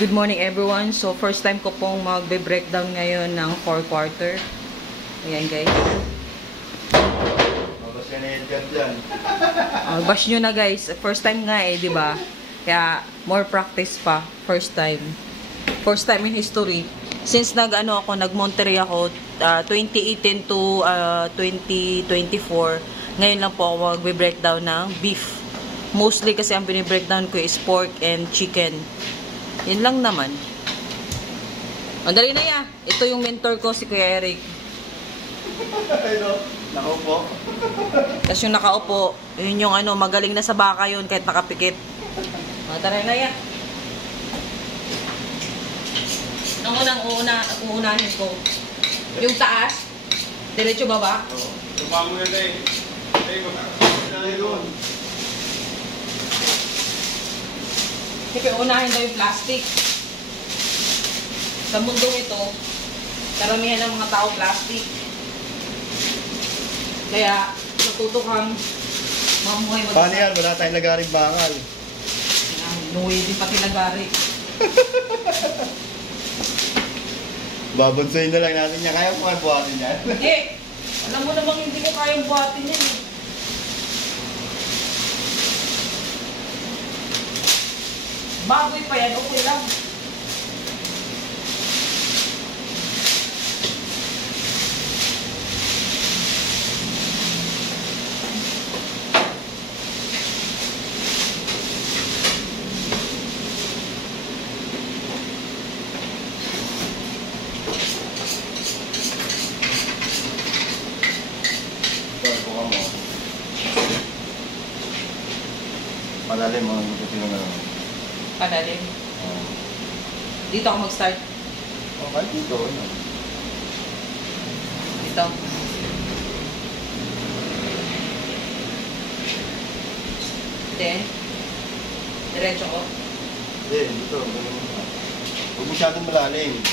Good morning everyone. So first time ko pong magbe-breakdown ngayon ng 4 quarter. Ayan guys. Mabas ka na Edgar dyan. Bash nyo na guys. First time nga eh, di ba? Kaya more practice pa. First time. First time in history. Since nag-Monterey ako 2018 to 2024. Ngayon lang po ako magbe-breakdown ng beef. Mostly kasi ang bini-breakdown ko is pork and chicken. Yun lang naman. Andali na ya. Ito yung mentor ko, si Kuya Eric. Nakaupo. Tapos yung nakaupo, yun yung magaling na sa baka yun kahit nakapikit. Tara na ya. Ang uunahin ko. Yung taas, diretso baba. Oo. Tumamo na tayo. Tayo. Kasi unahin daw yung plastic. Sa mundong ito, karamihan ng mga tao plastic. Kaya, natuto kang mamuhay mag-isa. Paano yan? Wala tayong lagaring bakal. Nuwi din pati nagari. Babunsoyin na lang natin yan. Kaya mo kayo buhatin yan. Hindi! Alam mo namang hindi ko kayang buhatin yan eh. Bagoy pa yan, okay lang. Buka mo. Malalim mo. Ito yung Panalim. Dito ako mag-start. Okay, dito. Dito. Then, diretso ko. Hindi, dito. Huwag masyadong malalim.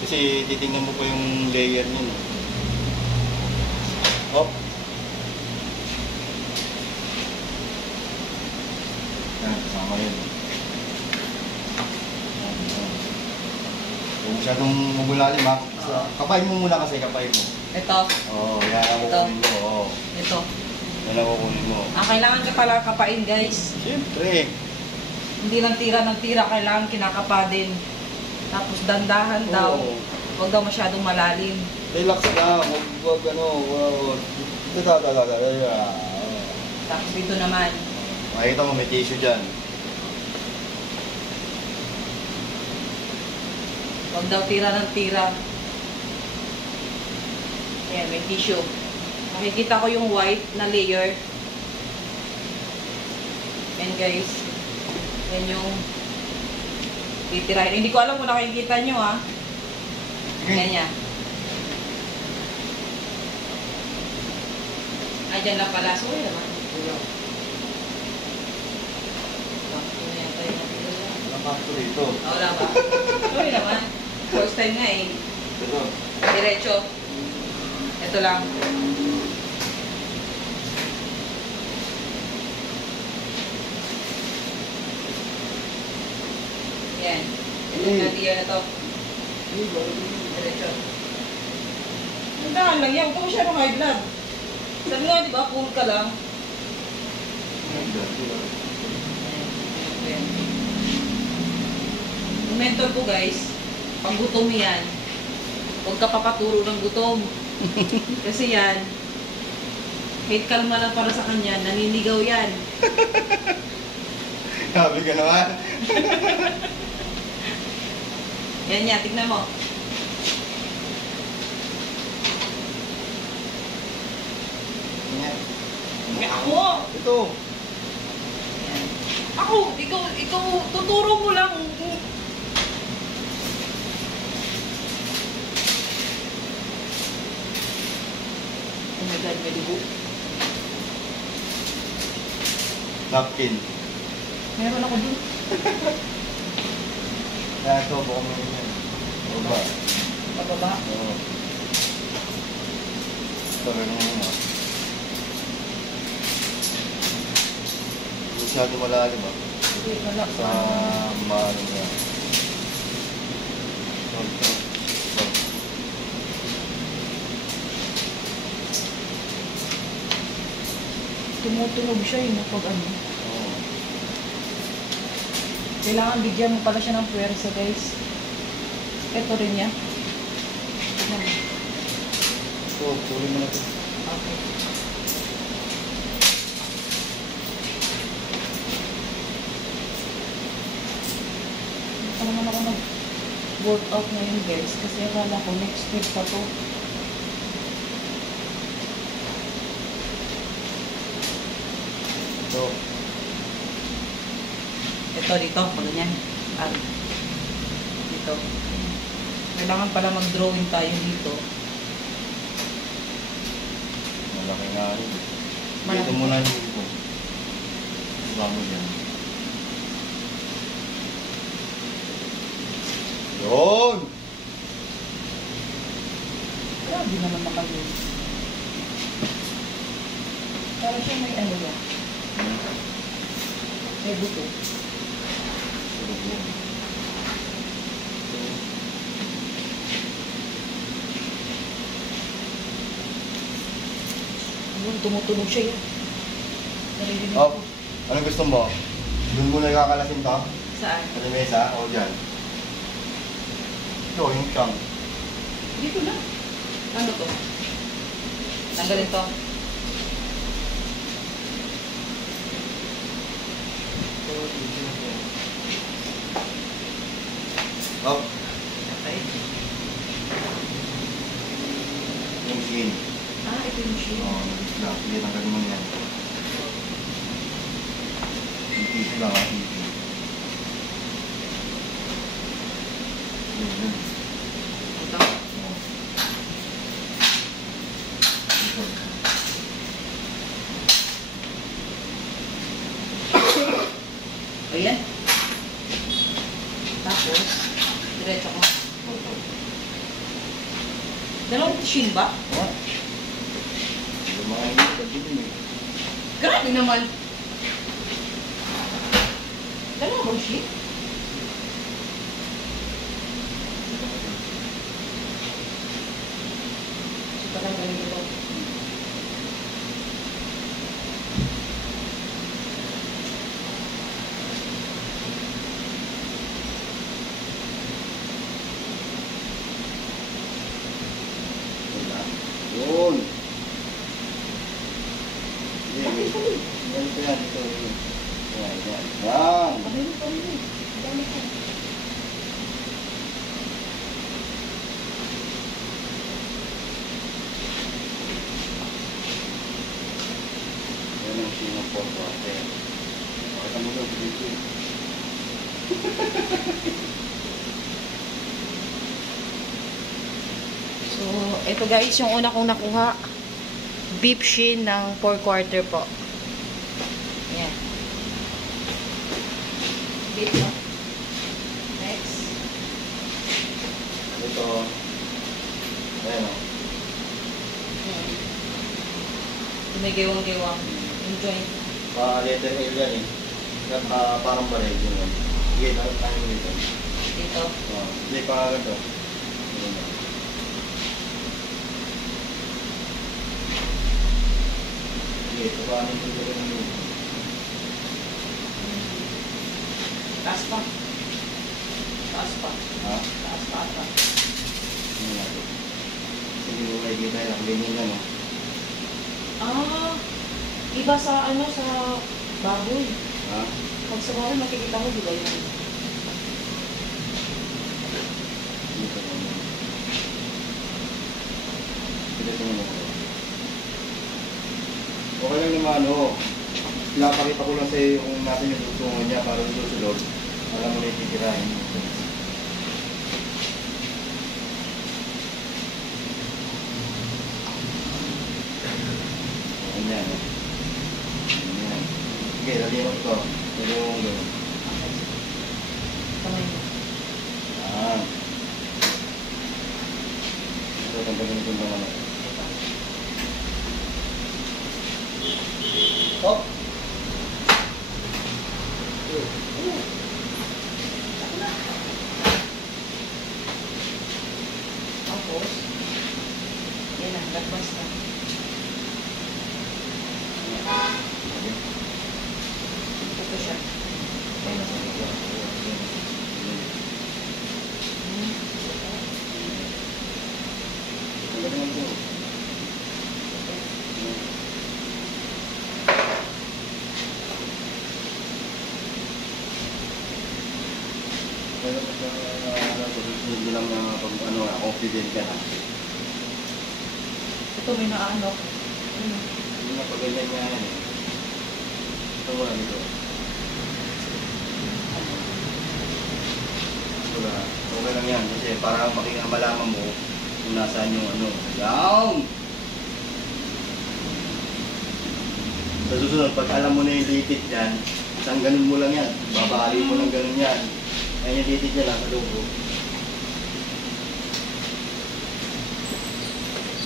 Kasi titingnan mo pa yung layer niya. Hop. Yan, kasama yun. Huwag masyadong mabulalim ha. Kapay mo muna kasi, kapay mo. Ito. Oo, yan ang kukunin mo. Oo. Ito. Yan ang kukunin mo. Kailangan ka pala kapain guys. Siyempre. Hindi lang tira ng tira, kailangan kinakapa din. Tapos dandahan daw. Oo. Huwag daw masyadong malalim. Relax lang. Huwag Tapos dito naman. Makikita mo may tissue dyan. Huwag daw tira ng tira. Ayan, may tissue. Makikita ko yung white na layer. Ayan guys. Yan yung titirahin. Hindi ko alam kung nakikita nyo ha. Ganyan. Ay, dyan lang pala. Sorry naman. Walang factory ito. Wala ba? Sorry naman. First time nga eh. Ito. Diretso. Ito lang. Yan. Ito na tiyan na to. Diretso. Nandahan lang yan. Huwag ka masyadong high blood. Sabi nga, di ba? Cool ka lang. Yung mentor ko guys, pag gutom yan, huwag ka papaturo ng gutom. Kasi yan, kahit kalma lang para sa kanya, naninigaw yan. Sabi ka naman. Yan niya, tignan mo. Ako! Ito. Yan. Ako, ikaw, tuturo mo lang. Oh my God, may dugo. Napkin. Meron ako dun. Kaya ito, buka mo yun yan. Baba. Pababa. Oo. Ito, ganun mo. Masyado malalim ah. Hindi, wala. Sa maano niya. Tumutunog siya yun pag ano. Oo. Kailangan bigyan mo pala siya ng puwersa, guys. Ito rin yan. Tignan mo. So, tuloy mo na ito. Okay. Hindi pa naman ako nag-workout ngayon, guys. Kasi akala ko next week pa to. So, Ito, dito. Ganyan. Dito. Kailangan pala mag-drawing tayo dito. malaki nga rin. Malaki. Dito muna yung upo. Iba mo dyan. Yun! Grabe naman makagawin. Para siya may ano yan. May buto. Surog yun. Ayun, tumutunog siya yan. Narinig Oh, ko. anong gusto mo? Doon mo na kakalasin to? Saan? Sa lamesa o dyan? Ito, yung chunk. Dito na. Ano to? Tanggalin to. Oh, Okay. yung skin. Ah, ito yung machine. Oo, sige, tanggalin mo yan. Yung tissue lang, tissue. Yun. Ito. Oo. Ito. Ayan. Tapos, diretso ko. Ito. Dalawang machine ba? What? Yung mga hindi, pagdito eh. Grabe naman. Dalawang machine? So, tatanggalin ito. Wala. Yun. Sige, ganito yan. Ito, yun. Yan, yan. Yan. Pabili, pabili. Dami ko. Yan ang sinong porto ate. Pakita mo daw, dito. So, ito guys, yung una kong nakuha. Beef shin ng 4/4 po. Ayan. Beef no? Next. Ito. Ayan o. Ayan. Tumigewang-gewang. Yung joint. Letter L yan eh. At parang baril yun. Sige, tayo mo dito. Dito. Hindi pa ganito. Yun na. Sige, tabanin ko dito ng yun. Taas pa. Taas pa. Ha? Taas pa ata. Ano natin? Sige, buhay kita yan. Ganyan lang o. Ah, iba sa ano, sa baboy. Ha? Pag sa baboy, makikita mo, di ba yun? Dito mo yan. Dito mo yan. Okay lang naman o. Pinapakita ko lang sa'yo kung natin yung tutungan niya para sa susunod. Alam mo na yung titirahin. Ganyan. Ganyan. Sige, lalihan mo ito. Lalihan mo gano'n. Kamay mo. Ah. Ito, tanggalin ito naman ako. Oh! Tapos, yan na, lagbas na. Pero susunod mo lang na pag confident ka na. Ito may naano. Hindi na pag ganyan nga yan eh. Ito mo lang ito. Wala. Okay lang yan kasi para malaman mo kung nasaan yung Down! Sa susunod, pag alam mo na yung litit yan, isang ganun mo lang yan. Babali mo lang ganun yan. Ayan yung litit niya lang sa logo.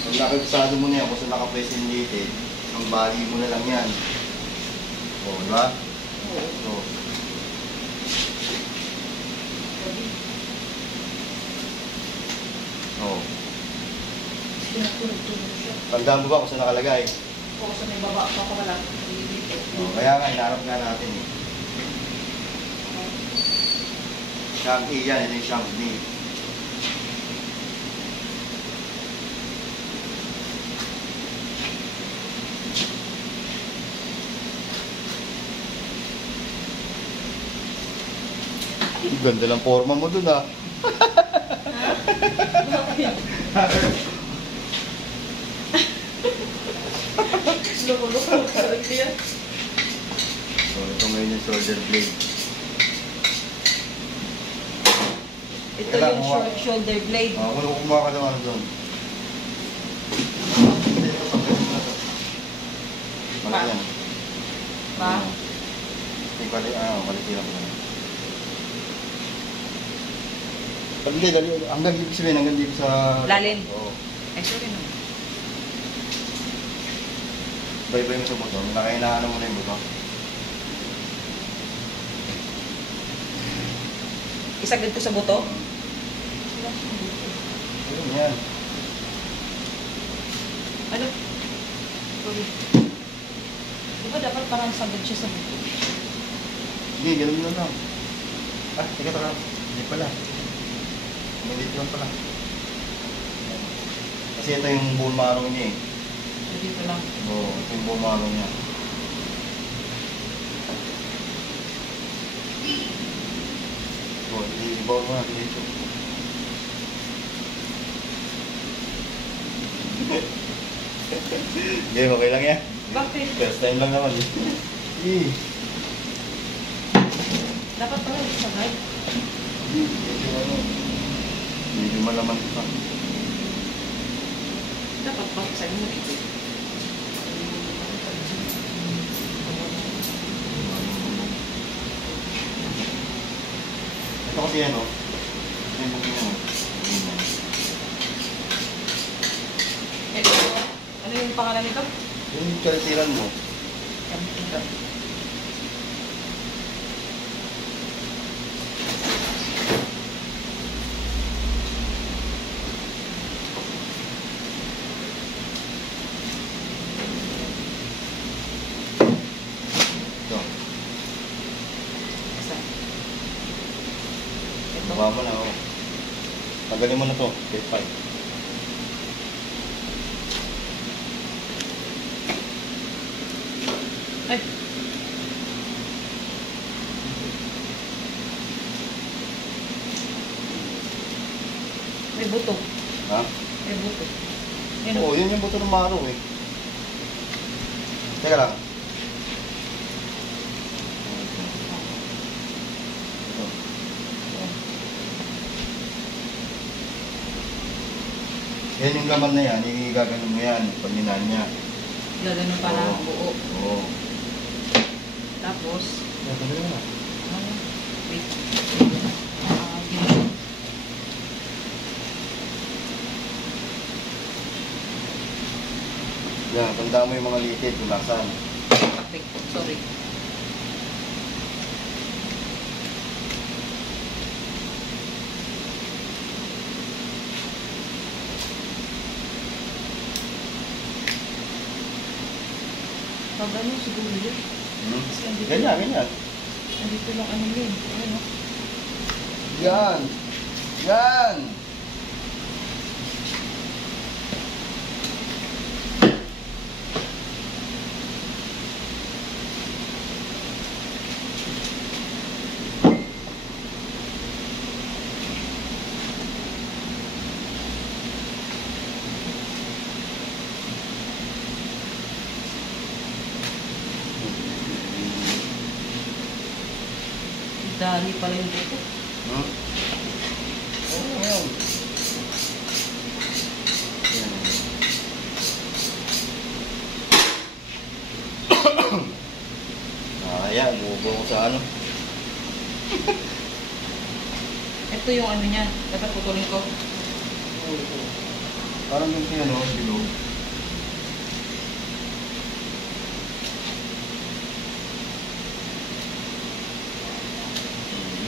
Pag nakabisado mo na yan, kung saan nakapwes yung litit, ang bali mo na lang yan. O, diba? So, oh. Tandaan mo ba kung saan nakalagay? Oo, sa may baba pa ko wala. Oh, kaya nga, hinarap nga natin eh. Shang-Chi yan, ito yung Shang-Chi. Ganda lang forma mo dun ah. Loko-loko. Sarap yan. So, ito ngayon yung shoulder blade. Ito yung shoulder blade. Kung kumuha ka naman doon. Ito, pagkasin mo na ito. Malaki yan. Pa? Kalitiran ko na. Hindi, hanggang dito sabihin, hanggang dito sa... Lalim? Oo. Eh, sorry naman. Bay-bay mo sa buto. Nakainaan mo na yung buto. Isagad ko sa buto? Ayun yan. Ano? Sorry. Di ba dapat parang sagad siya sa buto? Sige, ganun na lang. Ah, teka lang. Hindi pala. Hindi lang pala. Kasi ito yung bone marrow niya eh. Dito lang. Oo, ito yung bone marrow niya. Ibaw mo natin dito. Okay, okay lang yan. Bakit? First time lang naman eh. Dapat pala isagad. Medyo malaman pa. Dapat pa isagad mo dito. Ito kasi yan o. Ito yung bukong yan. Ano yung pangalan nito? Yung kalitiran mo. Ito. Baba mo na o. Tagalin mo na to. Take 5. Ay. May buto. Ha? May buto. Yan Oo, yun yung buto ng maro eh. Teka lang. Ito. Yan yung laman na yan, igaganon mo yan pag ninaan niya. Gagano para Oo. buo. Oo. Tapos, Ito na yan. wait. Yan, tanda mo yung mga litid kung nasaan. Sorry. Pag ano, siguro yun. Kasi andito, Ganyan, ganyan. andito lang ano yun. Ano? Yan. Yan. Dali pala yung dito. Hmm? Oo, yan. Ayan, umubo ko sa ano. Ito yung ano niya. Dapat putulin ko. Parang yung ano, bilog.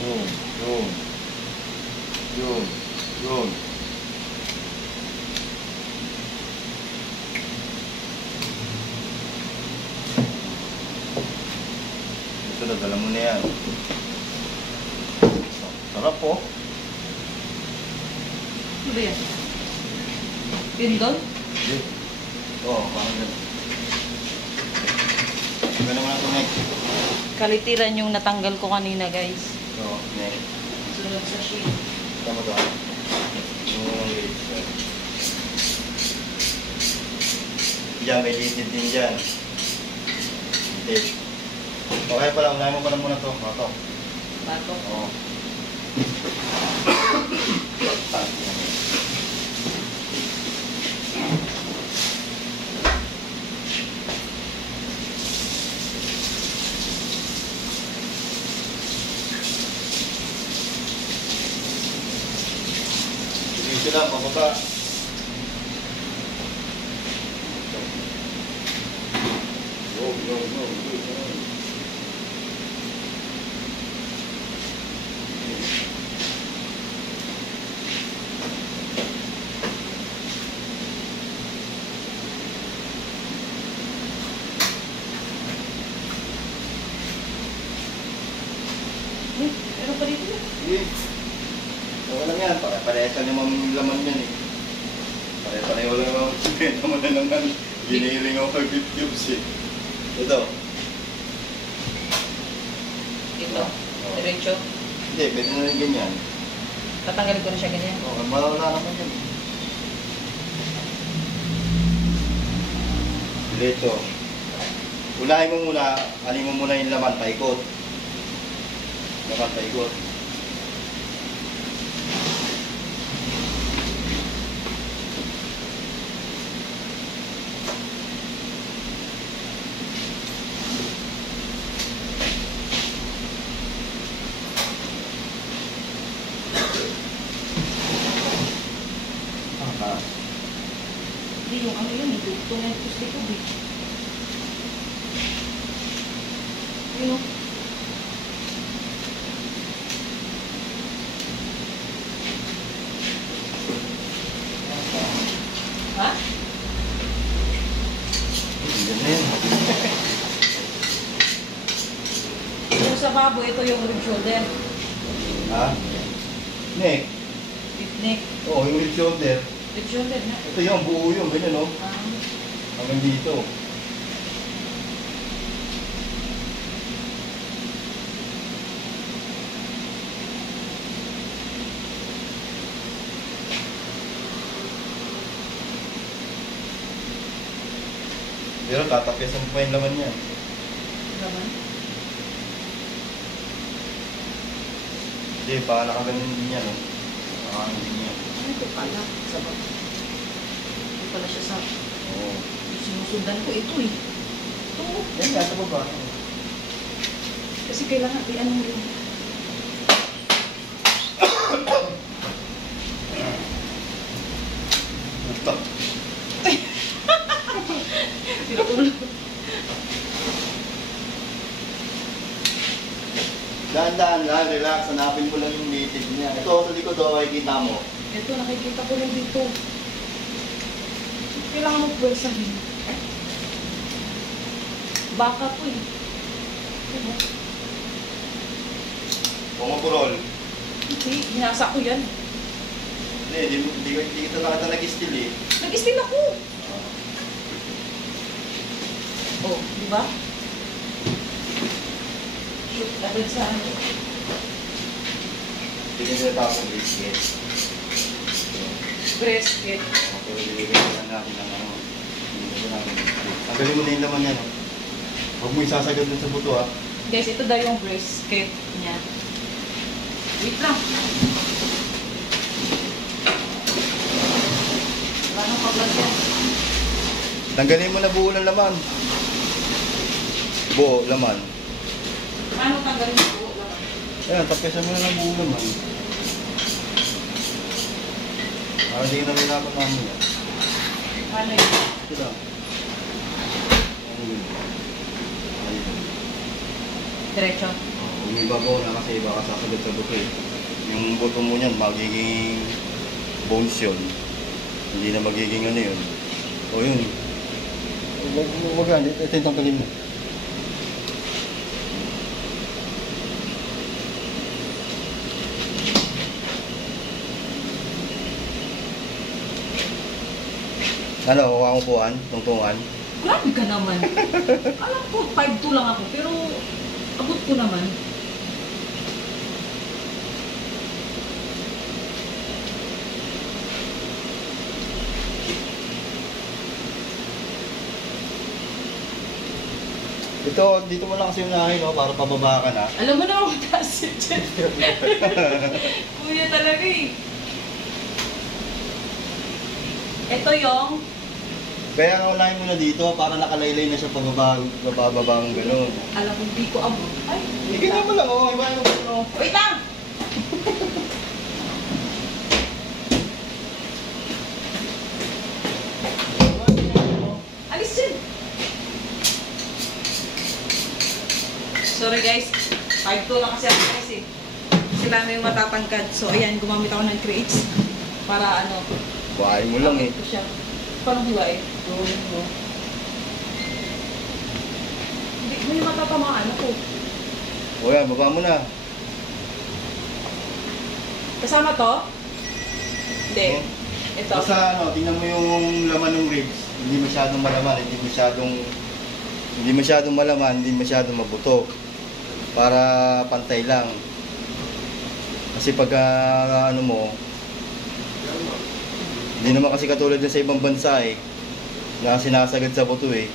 Yun, yun. Yun, yun. Ito na, dala mo na yan. Sarap po. Ano ba yan? Pindol? Hindi. Oo, parang ganun. Gano'n mo na ito, next. Kalitiran yung natanggal ko kanina, guys. Oo, next. Sunod sa sheet. Tama to. Yung leads. Diyan, may litid din dyan. Litid. Okay pala, unahin mo pala muna to. Matok. Batok. Oo. Sige lang, pababa. Go, go, go, go, go. Meron pa dito. Sige. Okay lang yan. Pare-paresan naman yung laman yan eh. Pare-pareho lang naman. Benta mo na naman. Giniring ako kay Beef Cubes eh. Ito. Dito. Diretso. Hindi, pwede na rin ganyan. Tatanggalin ko na siya ganyan. Oo, mawala naman yan. Diretso. Unahin mo muna, anin mo muna yung laman, paikot. Laman, paikot. Hindi yung ano yun, dugtong na yung gusto ko, eh. Yun o. Ha? Ganyan. Yung sa baboy, ito yung rib shoulder. Ha? Neck. Picnic. Oo, yung rib shoulder. Rib shoulder na. Ito yung buo yung ganyan oh. Hanggang dito. Pero tatapiasan mo pa yung laman niya. Laman? Hindi, baka nakaganon din yan oh. Nakaganon din yan. Ano ito pala? Sa baba. Ito pala siya sa... Oo. Sinusundan ko ito eh. Ito. Yan nga, sa baba. Kasi kailangan i-ano mo yun. Putak. Pinutulo. Dahan-dahan lang, relax. Hanapin mo lang yung native niya. Ito sa likod oh, makikita mo. Ito, nakikita ko lang dito. Kailangan mo pwersahin. Baka po eh. Ano? Pumapurol. Hindi, hinasa ko yan. Hindi kita nakita nag-steal eh. Nag-steal ako. Oh, di ba? Shoot, agad sa ano. Hindi nila tapong biscuit. Brisket. Pero bibigyan lang natin ng ano. Bibigyan natin. Tanggalin mo na yung laman yan. Huwag mo isasagad dun sa buto ah. Guys, ito daw yung brisket niya. Wait lang. Wala nang paglagyan. Tanggalin mo na buo ng laman. Buo, laman. Paano tanggalin yung buo lang? Ayan, tapisan mo na ng buo laman. Hindi na may laman namin yan. Paano yun? Ito lang. Diretso. Umibabaw na kasi baka sasagot sa buto eh. Yung buto mo niyan, magiging bones yun. Hindi na magiging ano yun. O yun. Huwag yan, ito yung tanggalin mo. Ano, kuha kong puan, tungtungan. Grabe ka naman. Alam ko, 5'2 lang ako, pero abot ko naman. Ito, dito mo lang kasi unahin, no, para pababa ka na. Alam mo na ako mataas dyan. Kuya talaga eh. Ito yung... Kaya nga unahin mo na dito, para nakalaylay na siya pababang gano'n. Alam ko, hindi ko abot. Ay, Hindi mo lang, oh, iba yung ano. wait lang! Alis din! Sorry guys, 5'2 lang kasi ako guys eh. Sila may matatangkad. So ayan, gumamit ako ng crates para ano. Buhayin mo lang eh. Ito siya. Paano hiwain? Hindi, may matatamaan ako. O yan, baba mo na. Kasama to? Hindi. Ito. Basta ano, tingnan mo yung laman ng ribs. Hindi masyadong malaman, hindi masyadong malaman, hindi masyadong mabuto. Para pantay lang. Kasi pag ano mo, hindi naman kasi katulad din sa ibang bansa eh, na sinasagad sa buto eh.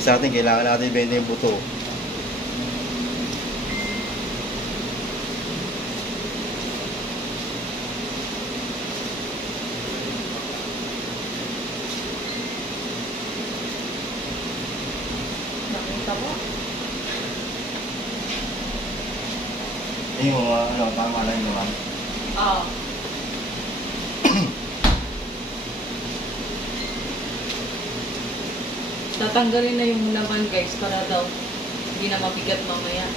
Sa atin, kailangan natin ibenta yung buto. Nakita mo? Yung mga ano, tama lang yung naman. Oo. Tatanggalin na yung laman guys para daw hindi na mabigat mamaya.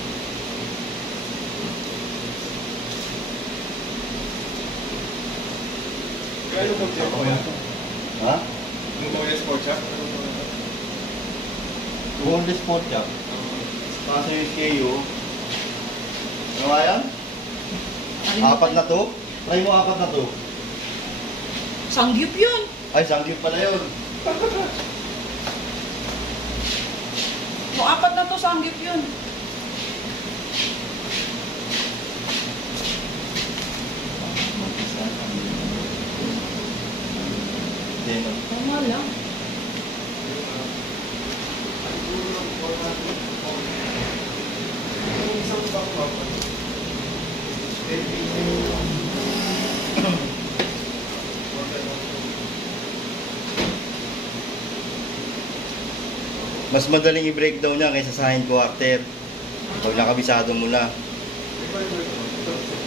Kaya po siya po yan? Ha? Yung boneless pork chop? Boneless pork chop. Kaso yung KO. Ano nga yan? Apat na to? Try mo apat na to. Sangyup yun! Ay, sangyup pala yun. Kung apat na to, sangyup yun. Tama lang. Mas madaling i-breakdown niya kaysa sa hind quarter. Pag nakabisado mo na.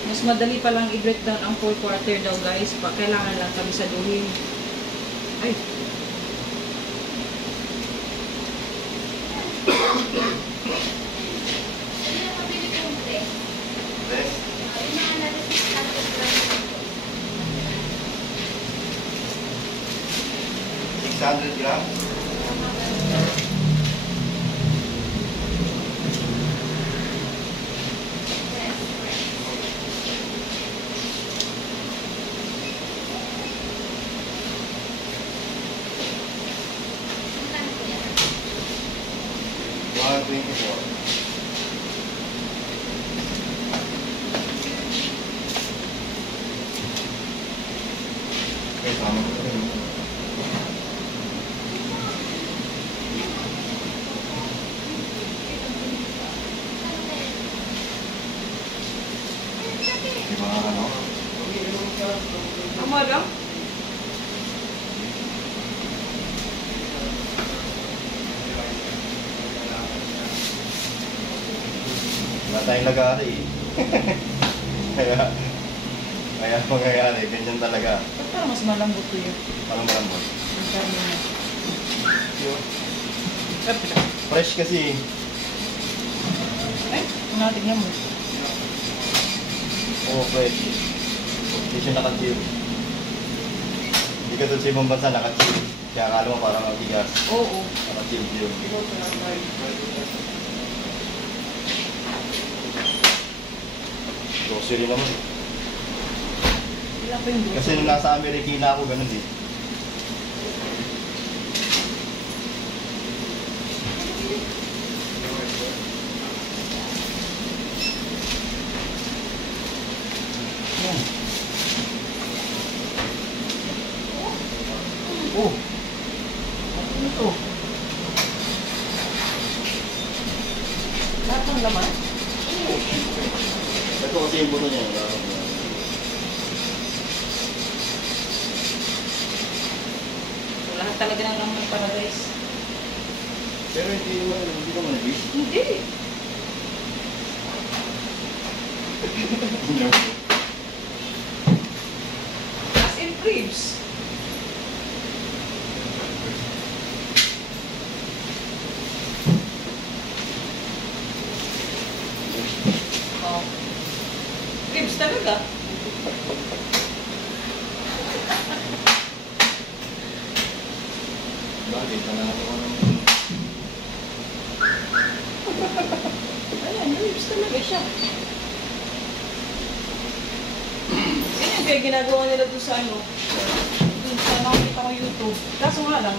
Mas madali palang i-breakdown ang 4 quarter daw guys. Kailangan lang kami saduhin. Ay. Rest. 600 grams. Okay, sama ko rin. Di ba ano? Tama lang. Wala tayong lagari eh. Kaya mangyayari, ganyan talaga. Ba't parang mas malambot to yun? Parang malambot. Ang karne niya. Fresh kasi. Ay, tingnan mo. Oo, fresh. Hindi siya naka-chill. Hindi ka doon sa ibang bansa naka-chill. Kaya akala mo parang mabigas. Oo. Naka-chill yun. Grocery naman. Ilan pa yung Kasi nung nasa Amerikina ako, ganun eh. Oh! Ano ito? Lahat ng laman? Ito kasi yung buto niya. So, lahat talaga ng laman para guys. Pero hindi ka manabis. Hindi. As in ribs. Oh. Ribs talaga. Bakit? Panalo ko ng... Ayan, ribs talaga siya. Ganyan kaya ginagawa nila doon sa ano. Doon sa nakikita ko YouTube. Kaso nga lang,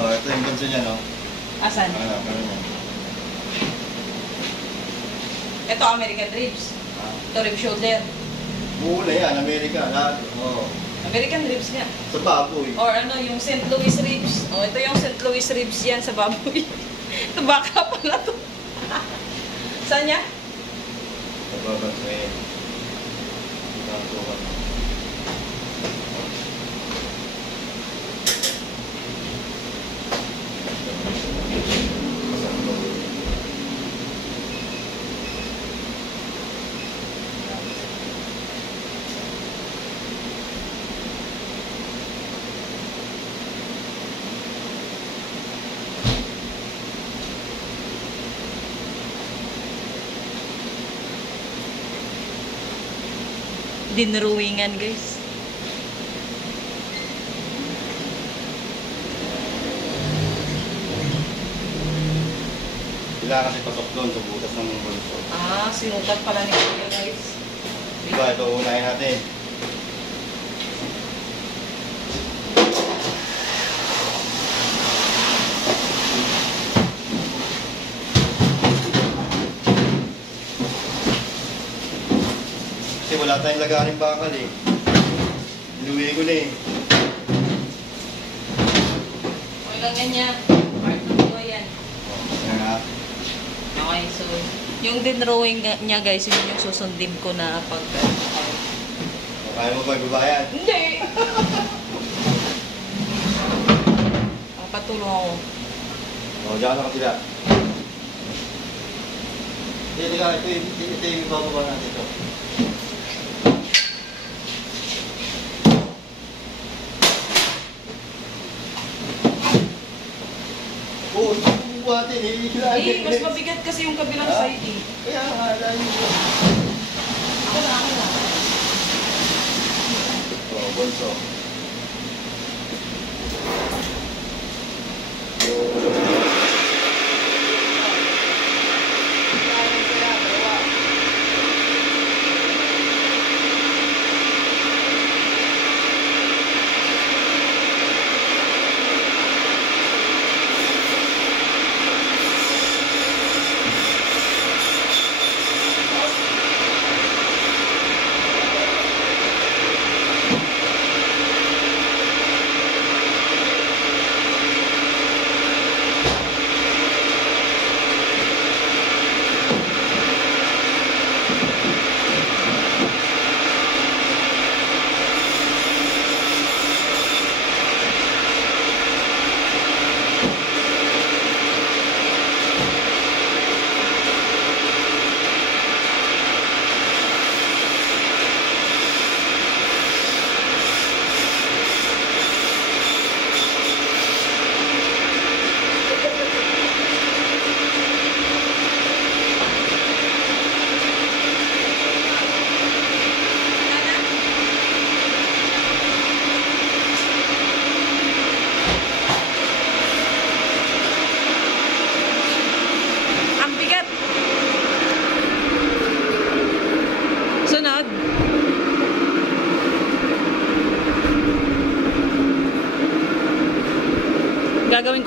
Oh, ito yung bansa niya, no? asan? Ano yan? Ito American ribs. Ito rib shoulder. Buo na yan, Amerika, lahat. Oo. American ribs nga. Sa baboy. Or ano, yung St. Louis ribs. Oh, ito yung St. Louis ribs yan sa baboy. Ito baka pala to. Saan niya? Sa babansa yan. Ginagawa. Dinruwingan guys. Kailangan kasi pasok doon sa butas ng bulso. Ah, sinukat pala ni Kuya guys. Diba, ito unahin natin. Kasi wala tayong lagaring bakal eh. Inuwi ko na eh. Okay lang yan niya. Part ng buhay yan. Yan nga. Okay, so yung dinrowing niya guys, yun yung susundin ko na pag... Kaya mo ba ibabayad? Hindi! Patulong ako. O, diyan na kapila. Hindi ka, ito yung bababa natin ito. Oo, bubuhatin eh. Eh, mas mabigat kasi yung kabilang side eh. Kaya nga, dahil mo. Ako na. O, bonso.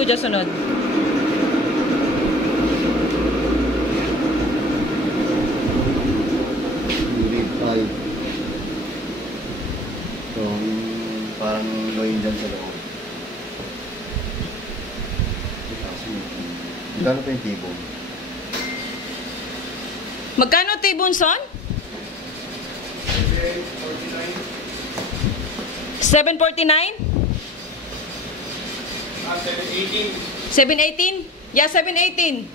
ko dyan sunod? Rib pie. So, parang loin dyan sa loob. Magkano pa yung tibong? Magkano tibon, son? 749? 718. 718? Yeah, 718.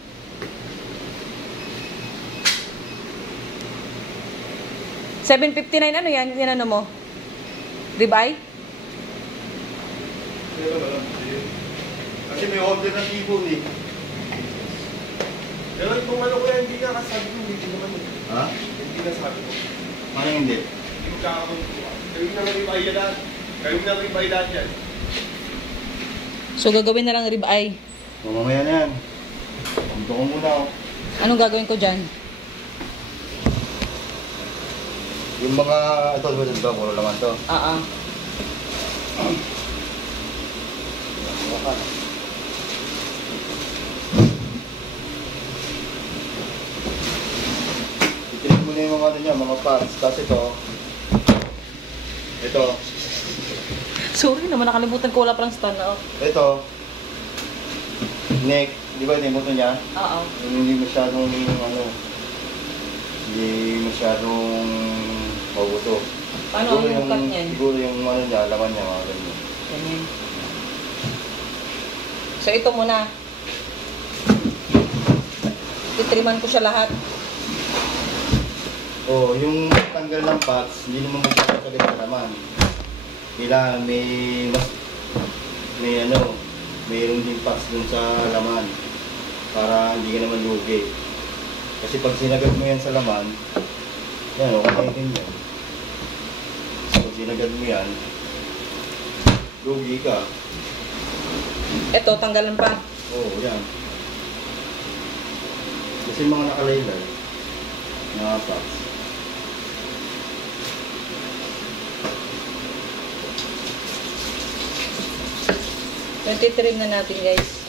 $7.59, ano yan? Yan ano mo? Ribeye? Kasi may order ng tibong eh. Pero itong ano ko yan, hindi nga kasabi ko, hindi naman yun. Ha? Hindi na sabi ko. Paano hindi? Hindi ko kakakuntuwa. Gawin na ribeye yan. Gawin na ribeye lahat yan. So, gagawin na lang ribeye. So, mamaya na yan. Punto ko muna oh. Anong gagawin ko dyan? Yung mga, ito, diba, puro laman to. Ah. Itilin mo na yung mga ano niya, mga parts. Tapos ito, Sorry naman, nakalimutan ko. Wala palang stand na. ito, neck, di ba ito yung buto niya? Oo. Yung hindi masyadong, ano, hindi masyadong mabuto. Paano ang cut niyan? Siguro yung ano niya, laman niya, mga ganyan. Ganyan. So, ito muna. Titriman ko siya lahat. Oh, yung tanggal ng parts, hindi naman magkakasabit sa laman. Kailangan may ano, mayroon din parts dun sa laman para hindi ka naman lugi. Kasi pag sinagad mo yan sa laman, yan, okay din yan. Pag sinagad mo yan, lugi ka. Ito, tanggalan pa. Oo, yan. Kasi mga nakalaylay, mga parts. Titrim na natin, guys.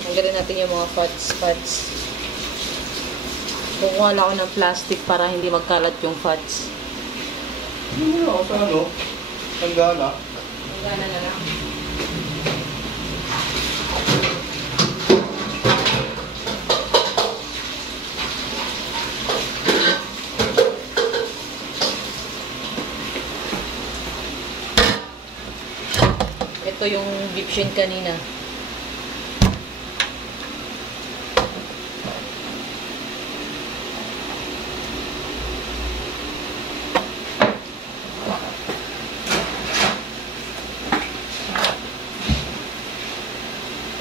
Tanggalin natin yung mga fats. Kukuha lang ako ng plastic para hindi magkalat yung fats. Hindi mo ako sa ano, tanggala. Tanggala na lang. Ito yung beef shin kanina.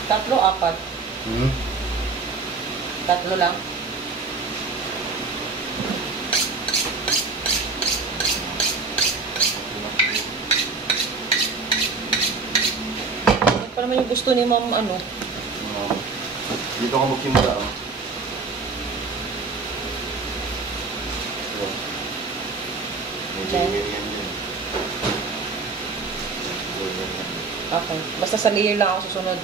Tatlo, apat. Tatlo lang. Ano pa naman yung gusto ni ma'am, ano? Dito ka magsimula. Oh. Okay. Okay. Basta sa layer lang ako susunod.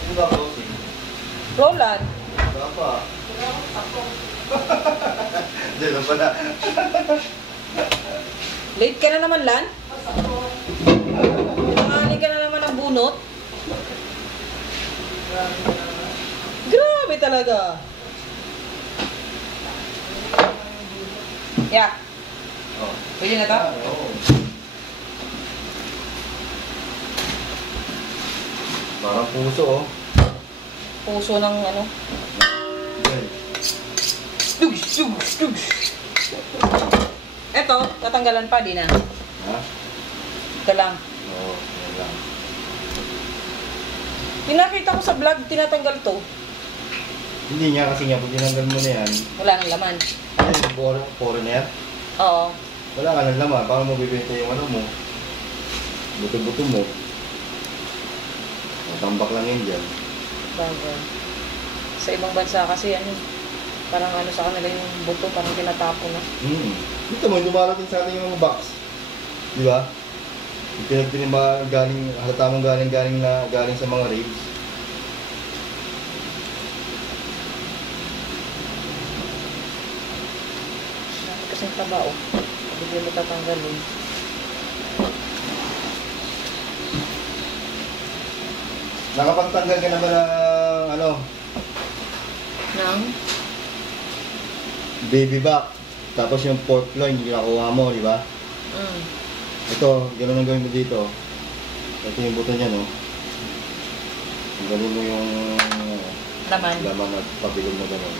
Ano ba, bossing? Roland. Wala pa. Diyan na pala. Late ka na naman, Lan? Pinangani ka na naman ng bunot? Grabe talaga. Yeah. Oh. Pwede na to? Oo. Parang puso, oh. Puso ng ano. Yan. Eto, tatanggalan pa, di na. Ha? Ito lang. Oo, yan lang. Pinakita ko sa vlog, tinatanggal to. Hindi niya kasi nga, pag tinanggal mo na yan, Wala nang laman. ano yung poro na yan? Oo. Wala ka ng laman, parang mabibenta yung ano mo. Buto-buto mo. Tambak lang yun dyan. Bagay. Sa ibang bansa kasi ano, parang ano sa kanila yung buto, parang tinatapon na. Dito mo, dumarating sa atin yung box. Di ba? Yung pinagtinimba galing, halata mong galing sa mga ribs. Kasing taba oh. Bigyan mo tatanggalin. Nakapagtanggal ka na ba ng ano? Nang? Baby back. Tapos yung pork loin, hindi nakuha mo, di ba? Ito, gano'n ang gawin mo dito. Ito yung buto niya, no? Tanggalin mo yung laman at pabilog na gano'n.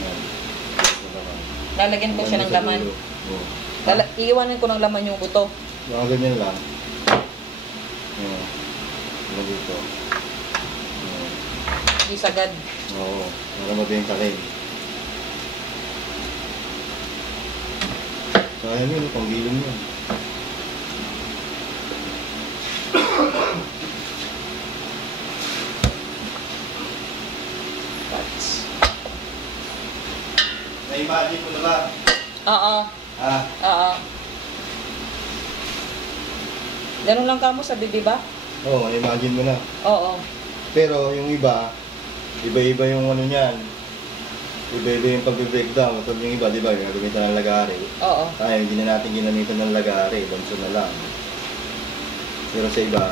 Yan. Yung laman. Lalagyan ko siya ng laman. Oo. Iiwanan ko ng laman yung buto. Mga ganyan lang. Yan. Ano dito? Yan. Hindi sagad. Oo. Para mabenta rin. Sayang yun, pangbilong yun. Cuts. Na-imagine mo na ba? Oo. Ah, Oo. Ganun lang kamo sabi, di ba? oo, na-imagine mo na. Oo. Pero yung iba, iba-iba yung ano niyan. Iba-iba yung pag-breakdown. Ito yung iba, di ba? Gagamitan ng lagari. Oo. Tayo, hindi na natin ginamitan ng lagari. Banso na lang. Pero sa iba,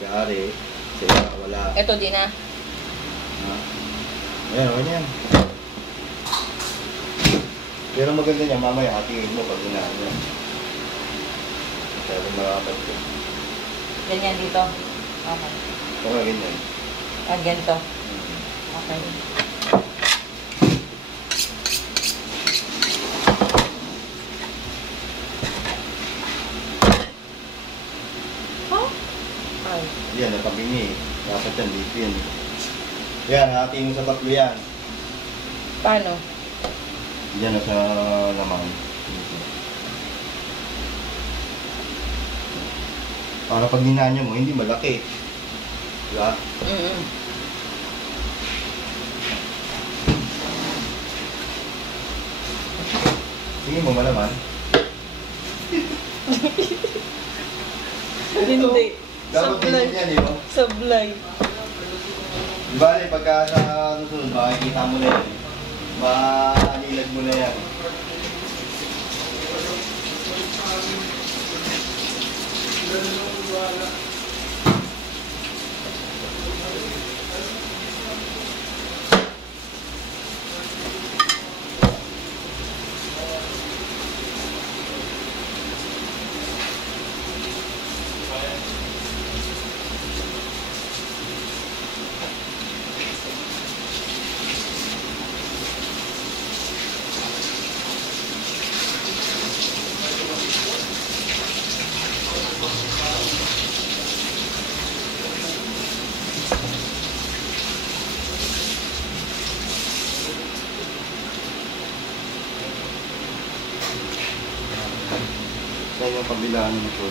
lagari. Sa iba, wala. Ito din na. Ha? Ayan, okay na yan. Pero maganda niya, mamaya hatingin mo pag ginaan yan. Masyadong makakapag ko. Ganyan dito. Okay. Okay, ganyan. Ah, ganito. Hmm. Okay. Huh? Ay. Yan, nakabingi eh. Dapat yan, dito yan. Yan, hatiin mo sa tatlo yan. Paano? Yan na sa laman. Para pag ginanya mo, hindi malaki. Diba? Tingin mo malaman? Hindi. Dapat Sablay. ganyan yan, di ba? Sablay. Di ba, pagka sa susunod, makikita mo na yan. Maalilag mo na yan. Sa yung kabilaan ng ito.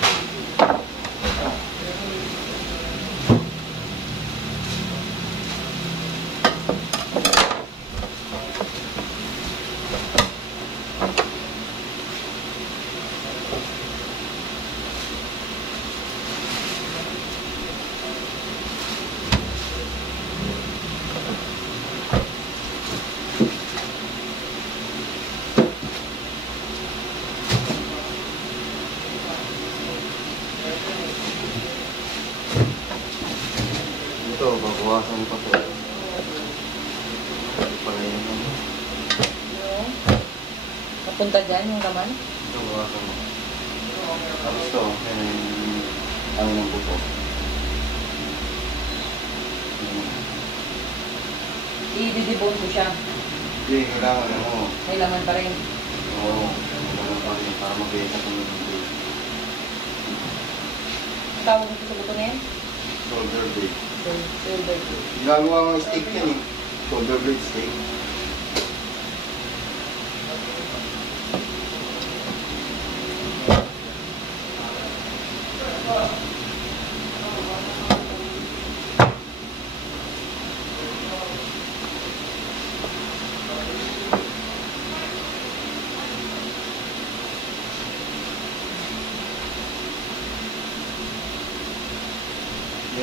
Ito, babawasan pa po. Pala yun ano. Yung napunta dyan yung laman. Ito, bawasan mo. Tapos ito, yan yung ano ng buto. I-debone ko siya. Hindi, kailangan ano. May laman pa rin. Oo, kailangan pa rin para mabenta ko ng buto. Tawag ko sa buto na yan? Shoulder blade. Silver. Ginagawa ng steak yan eh. Shoulder blade steak.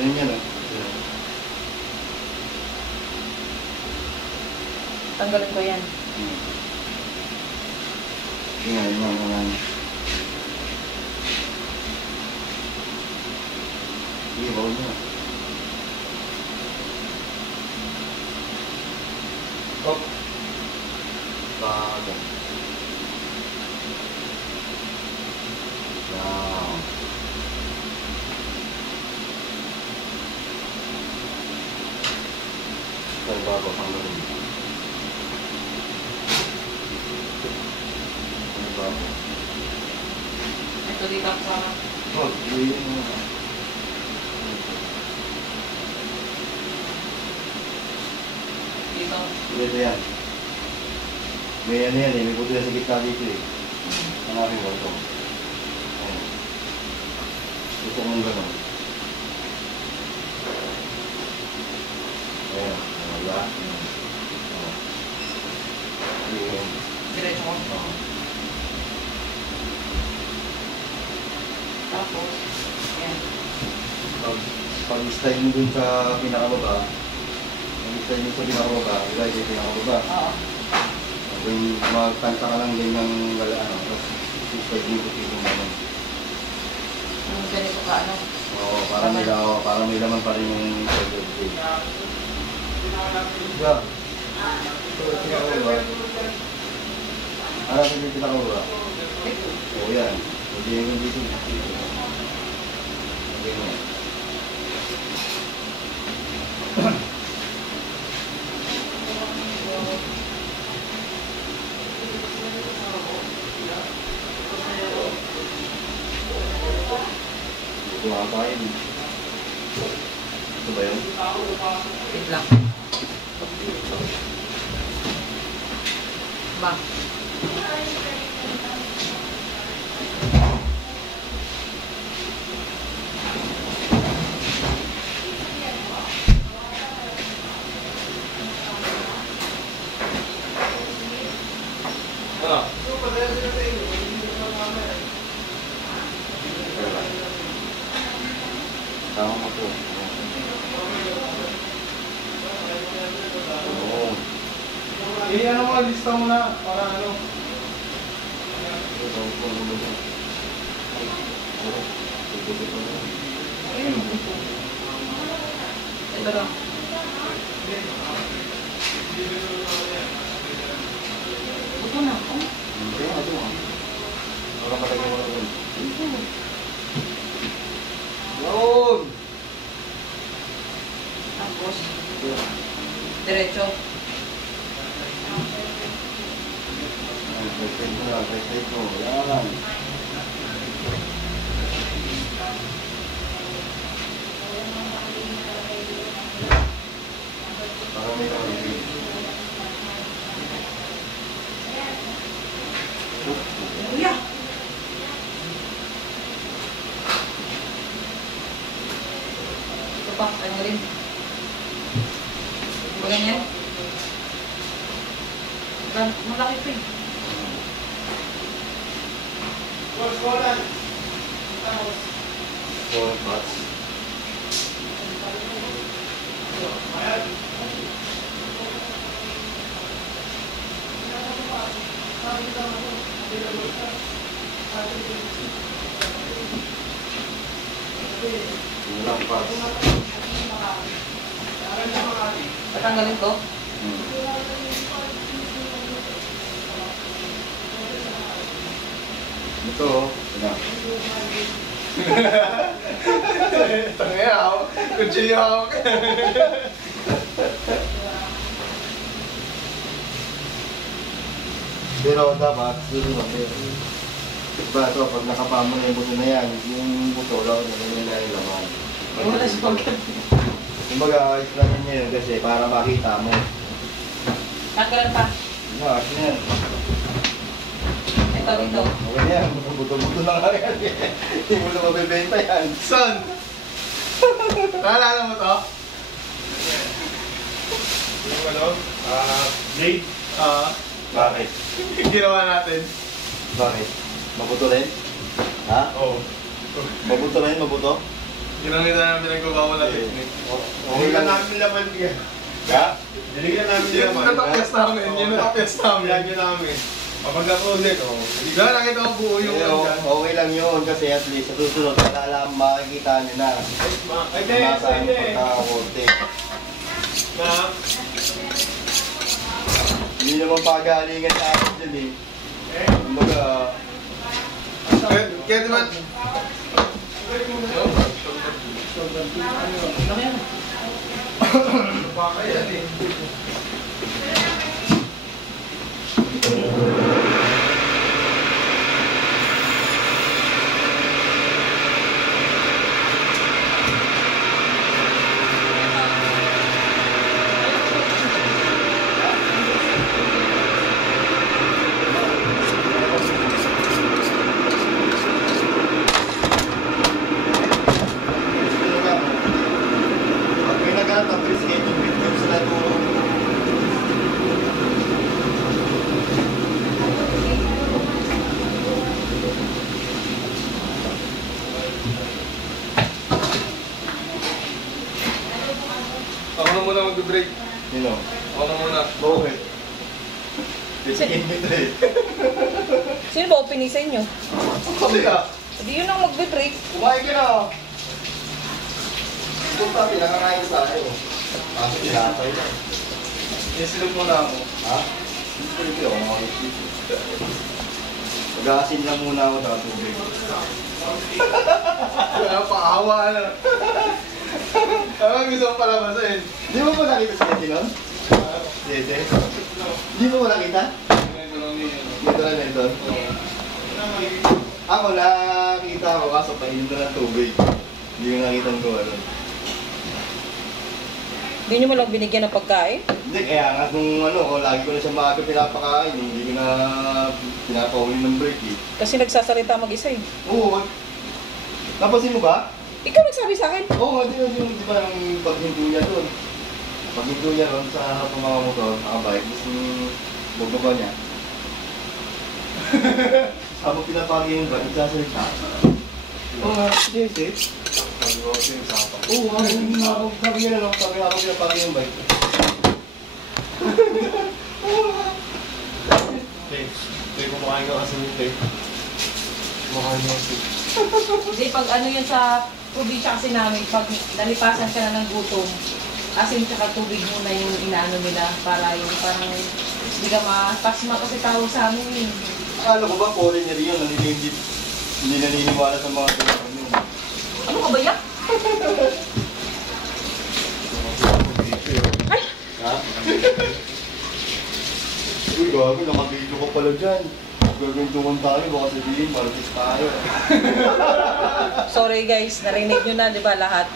Ganun yan, ah. Yan. Tanggalin ko yan. Yan. Sige, bawal mo na. Oh. Bago. Wow. Ang bago, panggalin. Ang bago. Ito dito ako sa... Oh, yun mo. Dito. Ito yan. May ano yan eh, may puti na sa gitna dito eh. Hanapin mo ito. Ayan. Gusto kong gano'n. Ayan, wala. Ayan. Diretso ko. Oo. Tapos, yan. Pag-slide mo dun sa pinakababa, pag-slide mo sa pinakababa, ilagay sa pinakababa. Oo. Kung magtanta ka lang din ng galaan, tapos slide mo sa pinakababa. Yung ganito ka, ano? Oo, parang may laman pa rin yung slide. Yeah. Ito, pinakababa. Harapin yung pinakababa. Oo, yan. Hindi yung dito. Okay mo. Ito nga tayo. Ito ba yun? Wait lang. Ba? Ah. Tama mo po. Oo. Ano mo, lista mo na para ano. Ito po, ano ba yan? Ayun, buto. Ito lang. Buto na ako. Hindi, ito ah. Wala palagay mo lang. Yun! Tapos, diretso. Present mo lang, present mo. Yan. Para may naman. Kuya! Ito pa, ano rin. Ba ganyan? Malaki pa eh. Four parts. Ilang parts. Patanggalin ko. Ito, ina. Tangina ako. Kutsilyo ako. Pero dapat, susunod eh. Diba ito, pag nakapa mo na yung buto na yan, yung buto, lang na yung laman. Eh, wala si Pagkat. Kumbaga, explain niya yun kasi para makita mo. Tanggalan pa. Akin yan. Ito, dito. Okay yan, buto-buto na nga yan. Hindi mo na mabibenta yan. Son! Naalala mo to? Yung ano? Blade? Bakit? Ginawa natin. Bakit? Mabuto rin? Ha? Oo. Mabuto rin? Mabuto? Ginamit na namin ang gagawin na technique. Dinigyan namin laman niya. Ha? Dinigyan namin laman. Yun natapyas namin. Yun natapyas namin. Dinigyan namin. Kapag ako ulit, Diba, nakita ko buo yung Okay lang yun kasi at least sa susunod alam makikita nyo na. Ay, kaya Nasa pagkakakorte. Na? Hindi naman pagalingan sa akin dyan eh. Kumbaga, Kaya diba? Baka yan eh. pag may naghanap, please get yung video sila doon. Ako na muna mag-break. You know, Ako na muna. bakit? Bisikin mo ito eh. Sino ba opening sa inyo? Sabi ka, Hindi yun ang magbe-break. kumain ka na. Punta, pinakakain sa tayo. Kaso tinatay na. Isilog muna ako. Ha? Hindi ako makikita. Mag-aasin lang muna ako sa tubig. Kaya paawa na. Ano gusto mo palabasin? Di mo ba nakita si Tete nun? Tete? Di mo ba nakita? Dito lang nito. Ako nakita ko kaso painom na ng tubig. Hindi ko nakita ko ano. Hindi nyo mo lang binigyan ng pagkain? Hindi, kaya nga nung ano, lagi ko na siya maaga pinapakain. Hindi ko na pinapahuli ng break eh. Kasi nagsasalita mag-isa eh. Oo. Napansin mo ba? Ikaw nagsabi sa akin. Oo, di ba yung paghinto niya doon? Paghinto niya doon sa harap ng mga motor, nakabike, tapos yung bugaba niya. Habang pinapagi yung bike, nagsasalita. Oo nga, yes eh. Pag-iwa ko yung sapang. Oo nga, sabi niya na lang, sabi habang pinapagi yung bike. Tay, kumakain ka kasi nito eh. Kumakain ka kasi. Hindi, pag ano yan sa probinsya kasi namin, pag nalipasan ka na ng gutom, asin tsaka tubig muna yung inaano nila para yung parang hindi ka pasma kasi tawag sa amin. Akala ko ba, foreigner yun, hindi naniniwala sa mga tinapin yun. Ano ka ba yan? Ay! Ha? Uy, gago, nakabilo ka pala dyan. Gagawin tayo, baka sabihin, martis tayo. Sorry guys, narinig nyo na, di ba, lahat?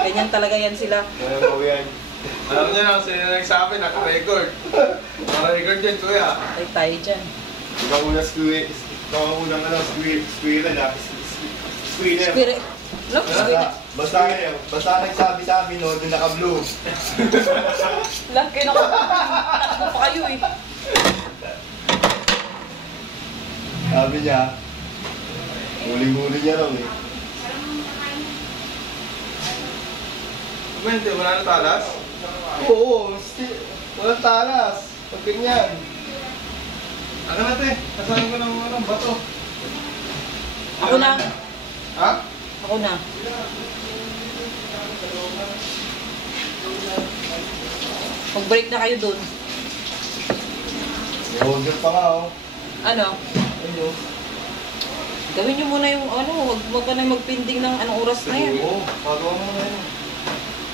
Ganyan talaga yan sila. Kaya ko yan. Alam niya na, sino na nagsabi, naka-record. Naka-record yan, kuya. Ay, tayo dyan. Ikaw una squealer na. Squealer. Spirit. Look, spirit. Basta nagsabi sa amin, no, doon naka-blue. Laki na ko. Takbo pa kayo eh. Sabi niya, huli-huli niya raw eh. Hindi, wala na talas? Oo, walang talas. Pag ganyan. Ano na te? Kasahin ko ng bato. Ako na. Ha? Ako na. Mag-break na kayo dun. May order pa nga oh. Ano? Ayun. Gawin nyo muna yung ano, wag ka na magpinding ng anong oras na yan. Oo, pagawa mo na yun.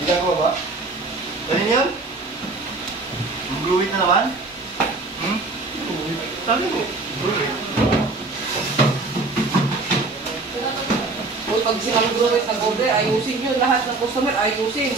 Ginagawa ba? Ano yan? Mag-gluwit na naman? Sabi ko. Uy, pag sinamagruwit nag-order, ayusin nyo lahat ng customer, ayusin.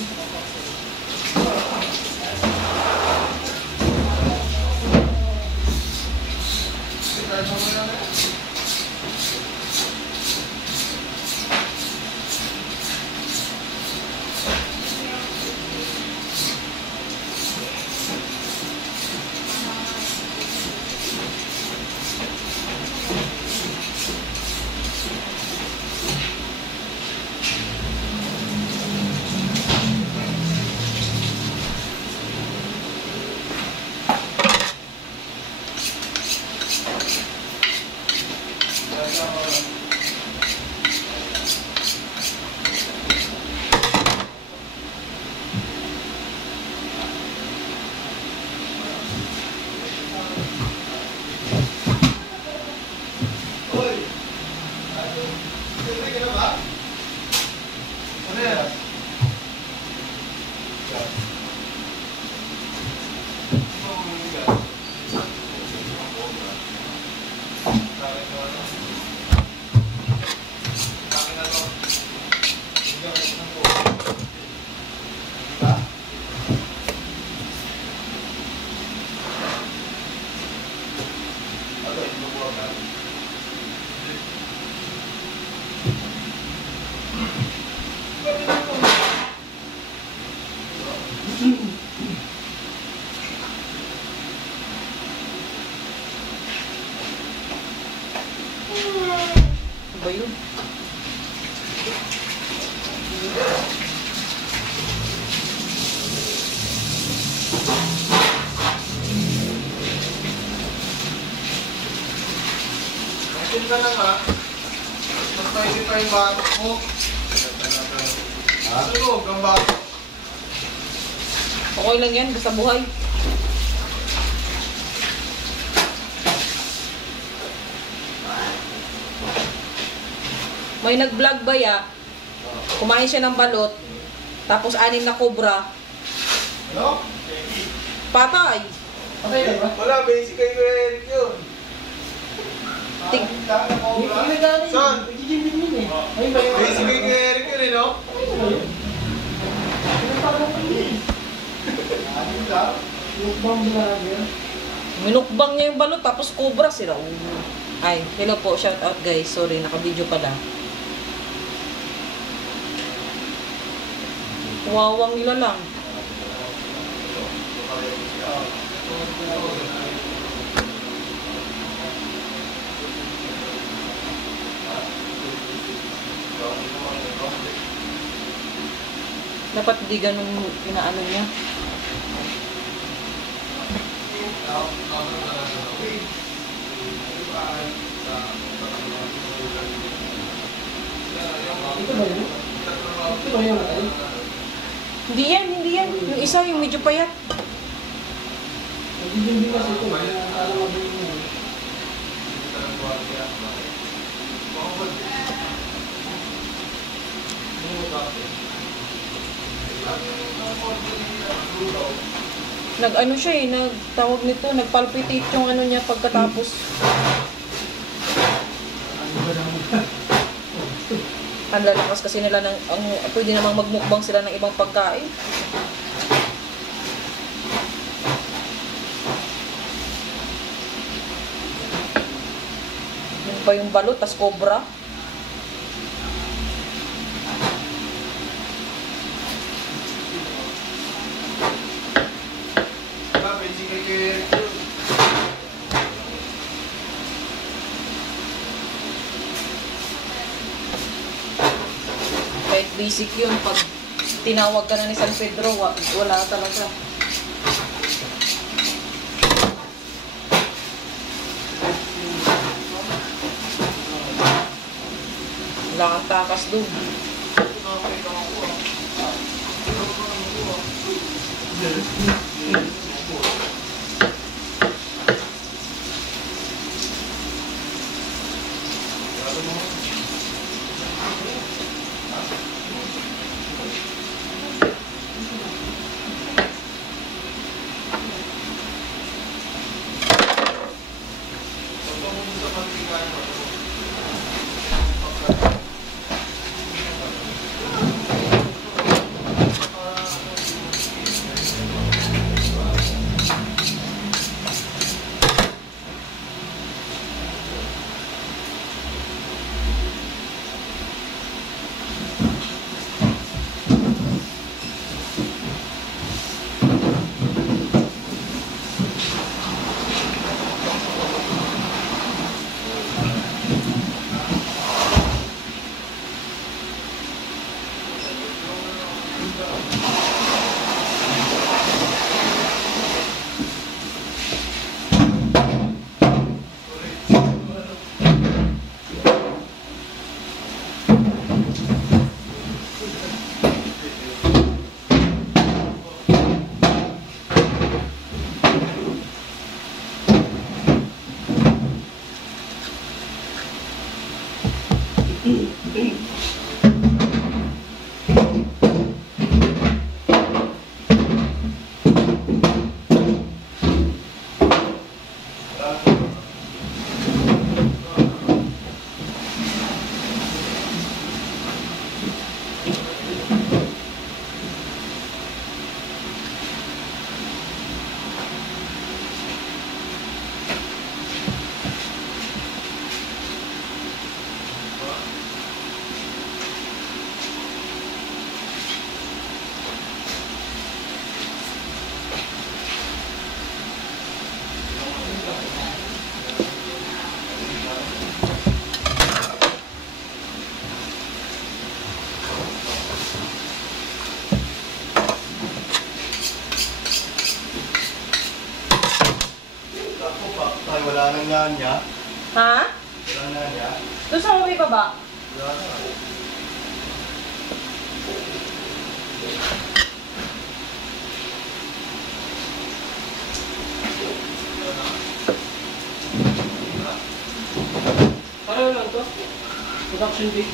Ano ba yun? Atin ka lang ha. Mas maigit pa yung batok mo. Sunog ang batok. Okay lang yan, basta buhay. May nag-vlog ba ya? Kumain siya ng balot, tapos 6 na kobra, Ano? patay. Wala, basic kay Kuya Eric yun. Ting Son? Basic kay Kuya Eric yun eh, no? Minukbang niya yung balot, tapos kobra sila. Ay, hello po, shout out guys. Sorry, naka-video pala. Wawang nila lang. Dapat di ganun inaano niya. Ito ba yun? Ito ba yun? Hindi yan, hindi yan. Yung isa, yung medyo payat. Nagbibigas ito. Alam mo din yun. Nag-ano siya eh, nagtawag nito, nagpalpitate yung ano niya pagkatapos. Ang lalakas kasi nila ng, pwede namang magmukbang sila ng ibang pagkain. Yun pa yung balot, tas cobra. Wala, basic kay Kuya Eric yun. Kahit basic yun, pag tinawag ka na ni San Pedro, wala talaga. Wala kang takas doon. unahan niya. Ha? Unahan niya. Doon sa may baba? Wala na. Pareho lang to. Production big.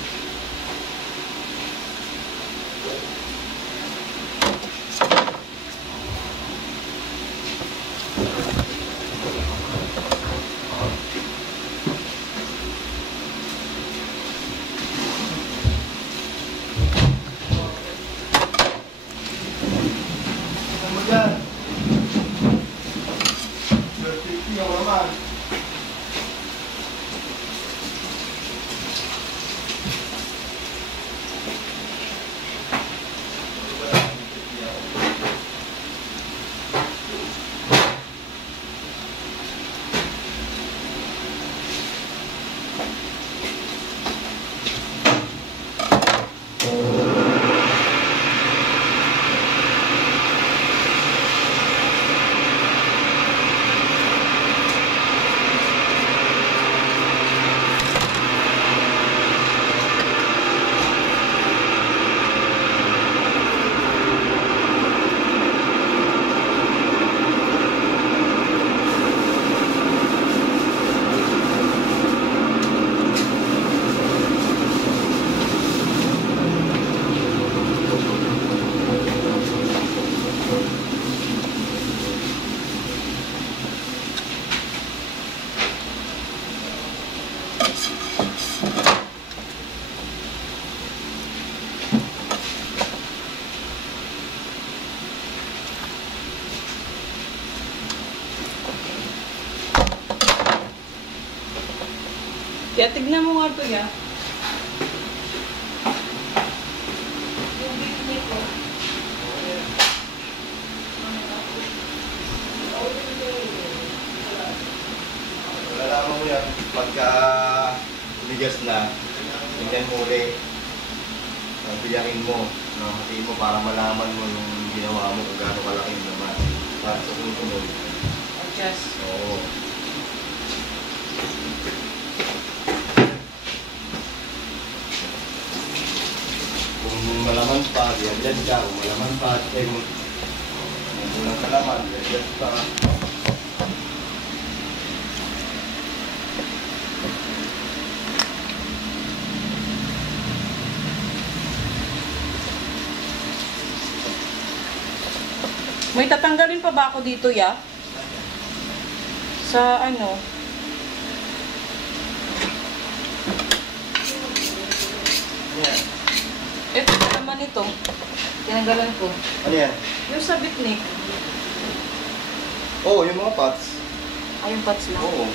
Ano mo dyan? 50 ako naman. Kaya tignan mo nga ito ya. Malalaman mo yan pagka umigas na, tingnan mo ulit. Biyakin mo, hatiin mo para malaman mo yung ginawa mo kung gaano kalaki yung naman. Para sa susunod. Adjust. Oo. Kung malaman pa, yan ka. Kung malaman pa, kung kulang ka naman, yan pa. May tatanggalin pa ba ako dito ya? Sa ano? Yan. Ito naman ito. Tinanggalan ko. Ano yan? Yung sa bitnik. Oo, yung mga pots. Ay, yung parts lang. Oo.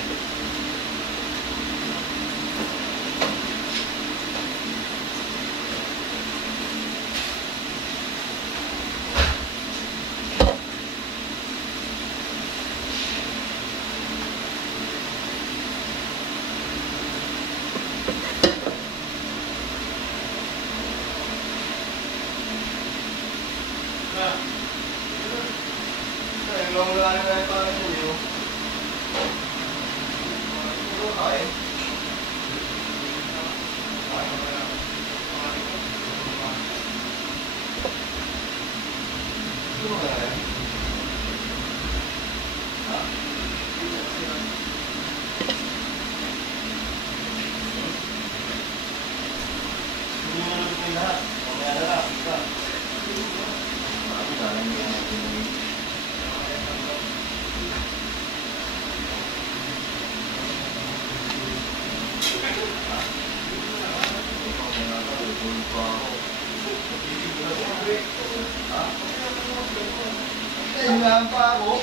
Kailangan pa ako.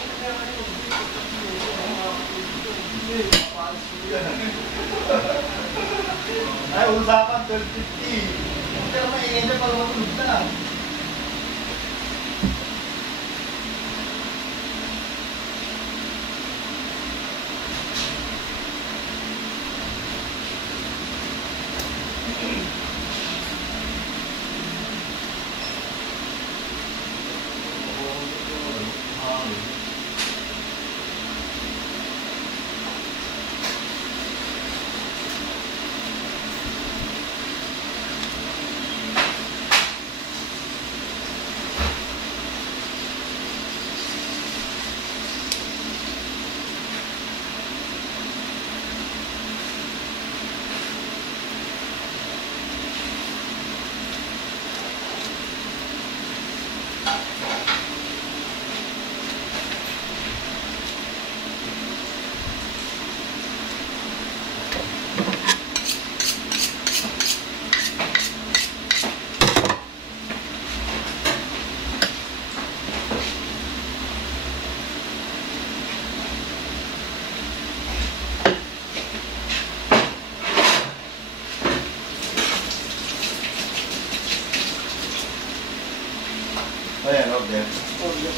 Ay, usapan 12.50. Pero maingay na pag matulog na. order.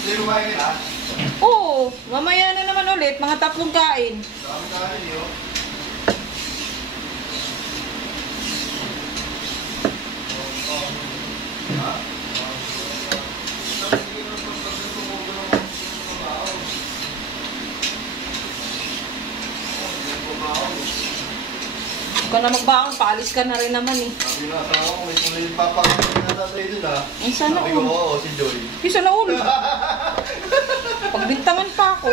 Hindi kumain ka na? Oo, mamaya na naman ulit, mga 3 kain. Dami kain yun. Huwag ka na magbaon, paalis ka na rin naman eh. Sabi na sa ako, may tuloy papakain na tatay dun ah. Ay, sana Sabi ko, all. oo, si Joy. Isa na ulo. Pagbintangan pa ako.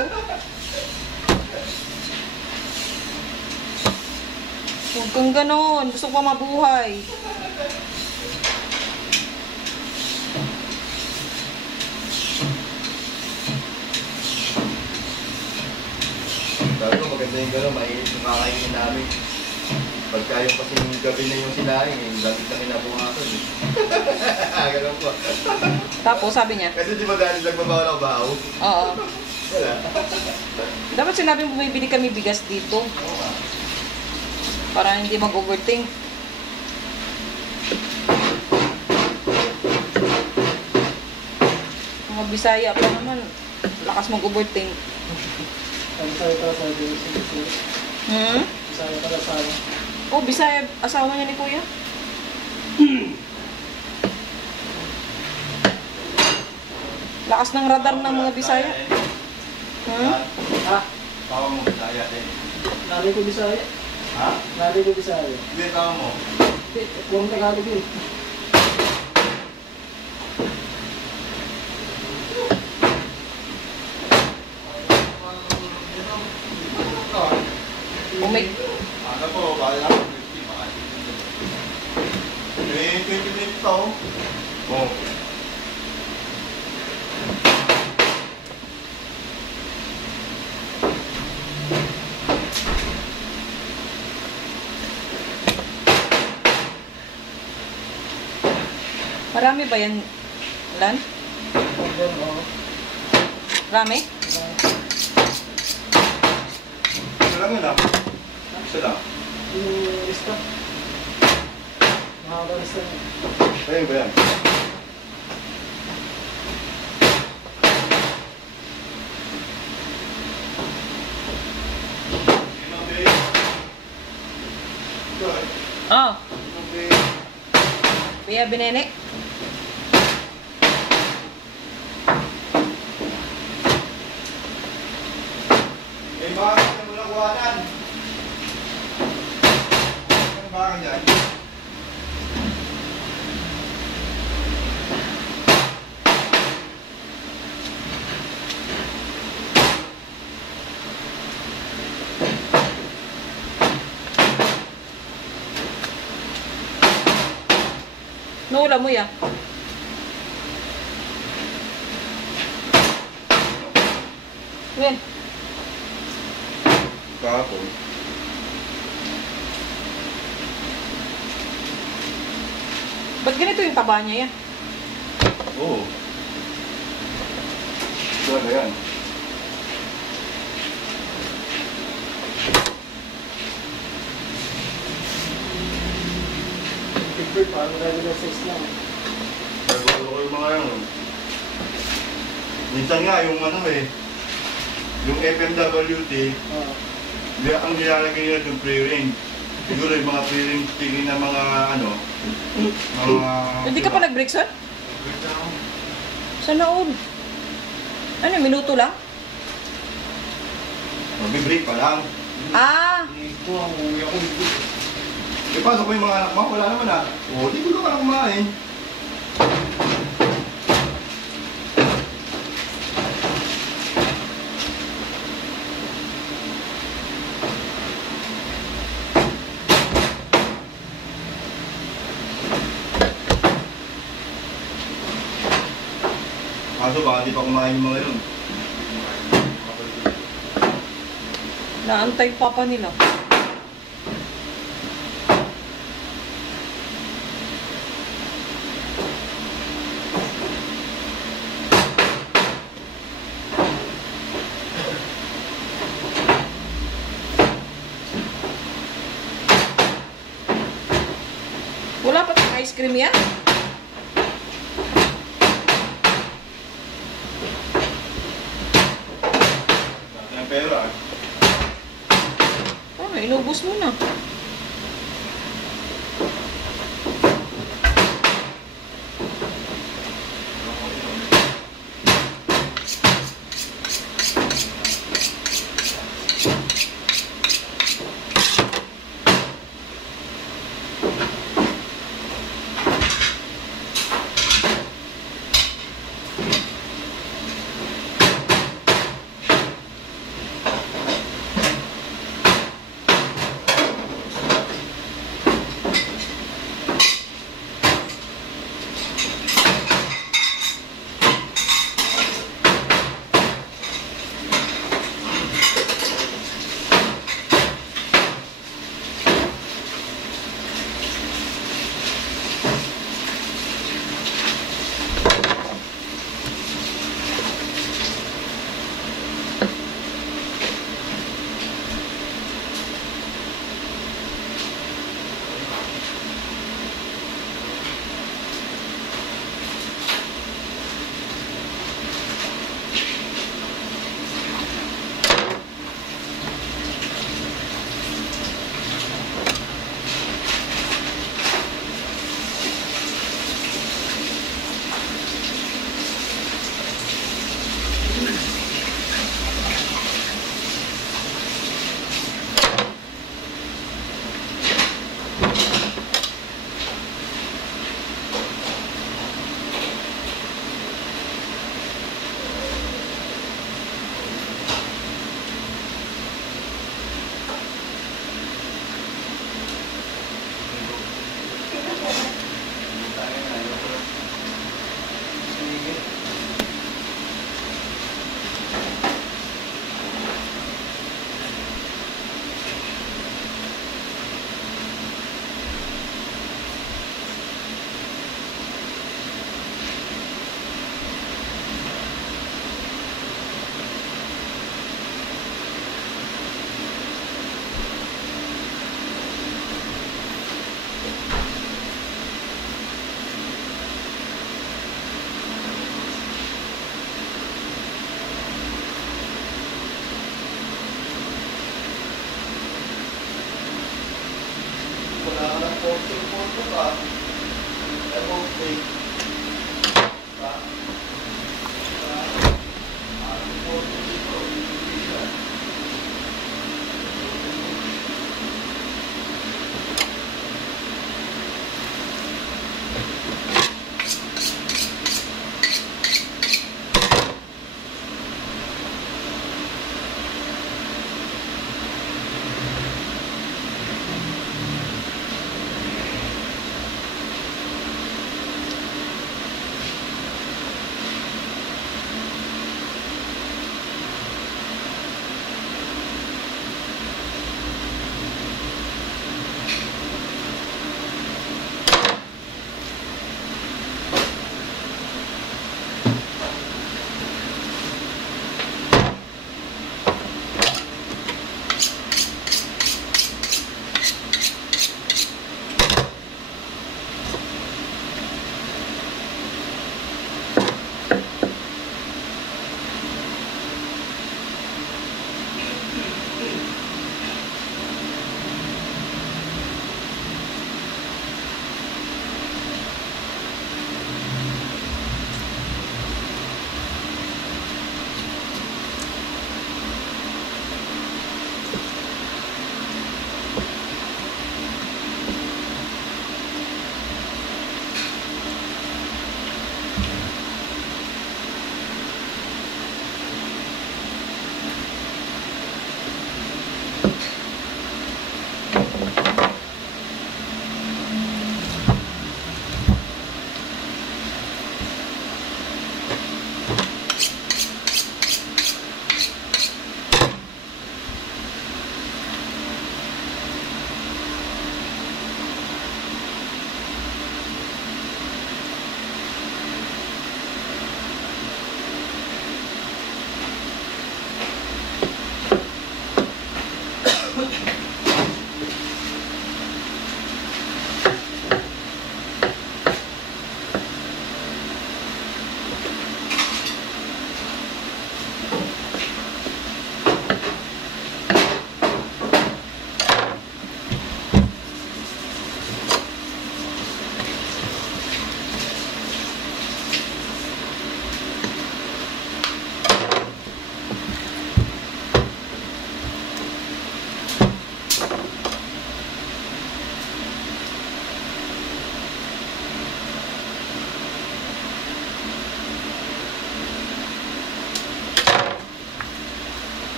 Huwag kang ganon. Gusto ko pa mabuhay. Sabi ko, maganda yung gano'n, mainit yung kakainin namin. Pagka yung kasing gabi na yung sinaing, yung gamit na kinabukasan eh. Ganun po. Tapos sabi niya, Kasi di ba dahil nagbabawal ako bahaw? oo. Wala. Dapat sinabi mo bumibili kami bigas dito. Para hindi mag-overthink. Mga Bisaya pa naman. Lakas mag-overthink. Ang sayo para sa akin. Hmm? Sayo para sa akin. Oh, Bisaya. Asawa niya ni Kuya. Lakas ng radar ng mga Bisaya. Hmm? Ha? Tawa mo, Bisaya din. Nanay ko Bisaya. Ha? Nanay ko Bisaya. Hindi, tawa mo. Huwag Tagalog yun. Umig. Ano po, bakit ako? Eh, 20 minutes pa oh. Oh. Marami ba yan, Lan? Order mo. Marami? Isa lang yun ah. Isa lang. Yung lista. Mahaba lista niya. Ayun ba yan? Oh. Kuya Binene. Eh, bakit ka mo lang kuhanan? Ano ba ka dyan? Nuula mo ya. Wen. Kahapon. Ba't ganito yung taba niya yan? Oo. Talaga yan. Big bird, parang regular size lang. Nagulolo ko yung mga yan. Minsan nga yung ano eh, yung FMWT, ang nilalagay nila yung pre-range. Siguro yung mga pre-range tingin na mga ano, mga... Hindi ka pa nag-break, sir? Sana all. Ano, minuto lang? Mag-break pa lang. Ah! Ito ang uwi ako dito. Eh, pasok ko yung mga anak mo, wala naman ah. Oo, di gulo ka lang kumain. Kaso baka di pa kumain yung mga yun. Naantay papa nila. Wala pa tayong ice cream yan? Ang pera. Inubos mo na.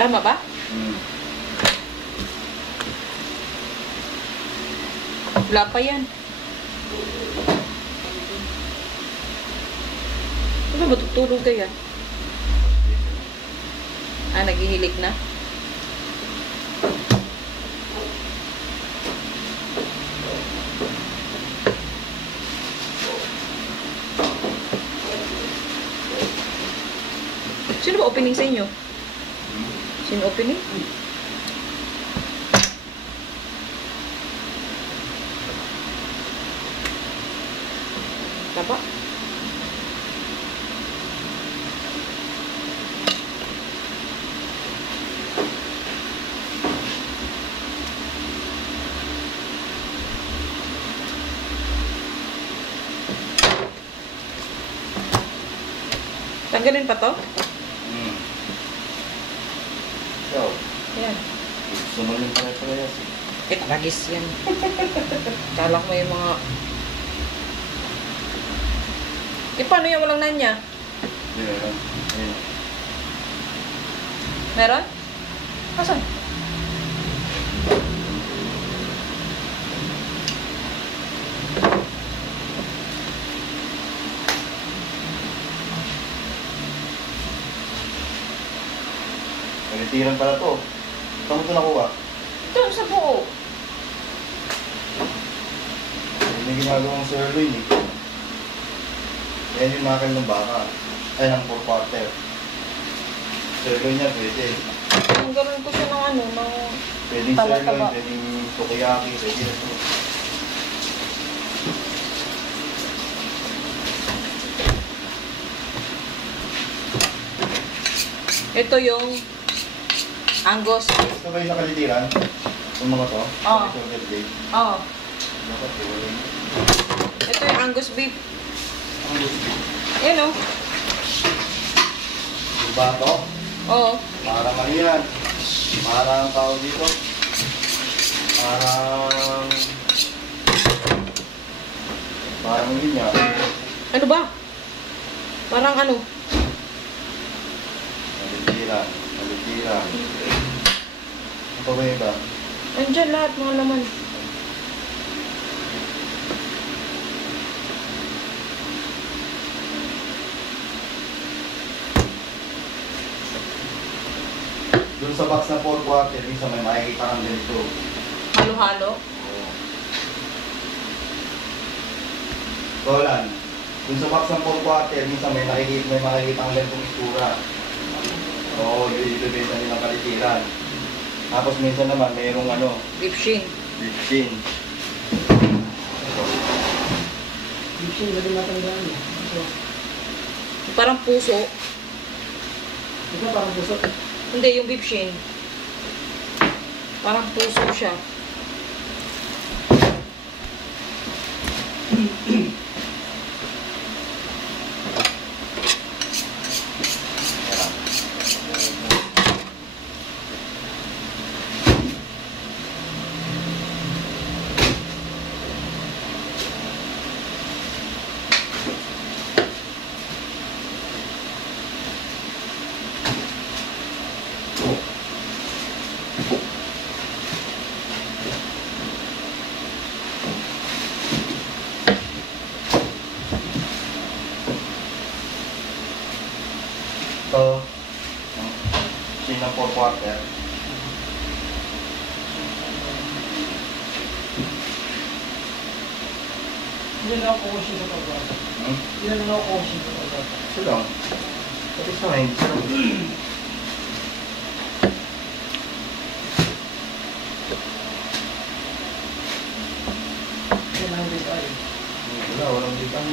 Tama ba? Wala pa yan. Ano ba tutulog kaya? Ah, naghihilig na? Sino ba opening sa inyo? Sino opening? Taba? Tanggalin pa to? Ikaw, Yan. gusto mo yung pare-parehas eh. Tagis yan. Kala ko yung mga... paano yan? Walang nanya? Meron. Ayun. Meron? Asan? Nalitiran pala to. Saan mo ito nakuha? Doon sa buo. Yun yung ginagawang sirloin eh. Yan yung nakal ng baka. Ay, ng 4-quarter. Sirloin niya pwede. Ang gano'n ko siya ng ano, ng... Pwedeng Taba-taba. sirloin, pwedeng sukiyaki, pwede na ito. Ito yung Angus. Ito ba yung sa kalitiran? Yung mga to? Oo. Shoulder blade. Oh, Dapat wala yun. ito yung Angus beef. Ang gusto. Yan o. Yung bato, Oo. parang ano yan. Parang tao dito. Parang... Parang yun yan. Ano ba? Parang ano? Kalitiran. Kalitiran. Ito ba yun ba? Andyan lahat mga laman. Doon sa box na 4-quarter, minsan may makikita kang ganito. Halo-halo. Tolan. Doon sa box ng 4-quarter, minsan may makikita kang ganitong itsura. Oo, yung ibibenta nilang kalitiran. Tapos minsan naman, mayroong ano, Beef shin. beef shin. Yung siya, hindi matandaan eh. So, Parang puso. ito parang busot. Hindi, yung beef shin. Parang puso siya. Ito, shin ng 4-quarter. Hindi na ako kukushin sa pagbato. Hindi na ako kukushin sa pagbato. Ito lang. Pati sa akin, ito lang. Hindi na hindi tayo. Wala, walang bitang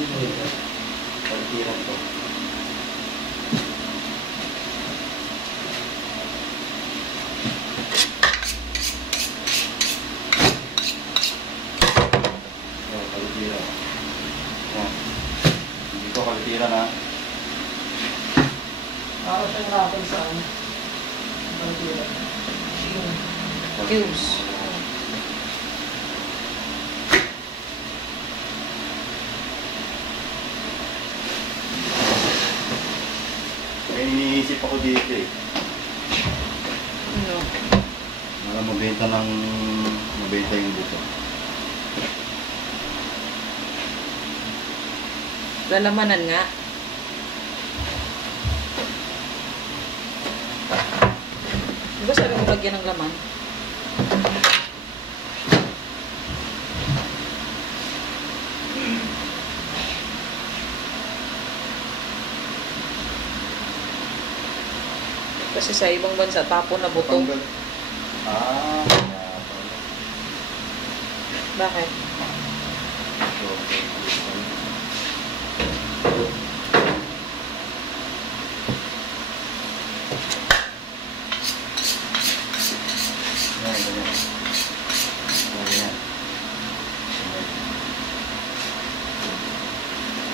kalitiran to. Kalitiran. Yan. Hindi ko kalitiran ha. Para siyang rapper sa ano. Ang tira. Cubes. May iniisip ako dito eh. Ano? Para mabenta yung buto. Lalamanan nga. Di ba sabi mo lagyan ng laman? Kasi sa ibang bansa, tapo na buto. Ah, kaya pala. Bakit? So, yan, ganyan. Ganyan.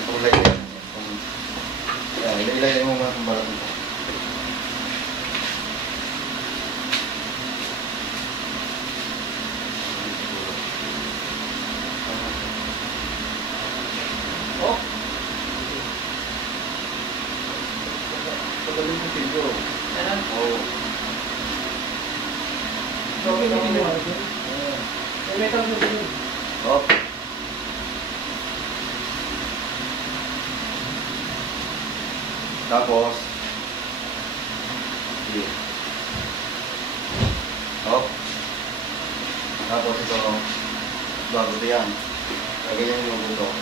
Kulay yan. Yan, ilay mo mga balat nito. Pagaling mo siguro. Ano? Oo. Okay, may ginawa ko. May metal mo din. Oh. Tapos, sige. Oh. Tapos ito, bago yan. Lagyan yung buto.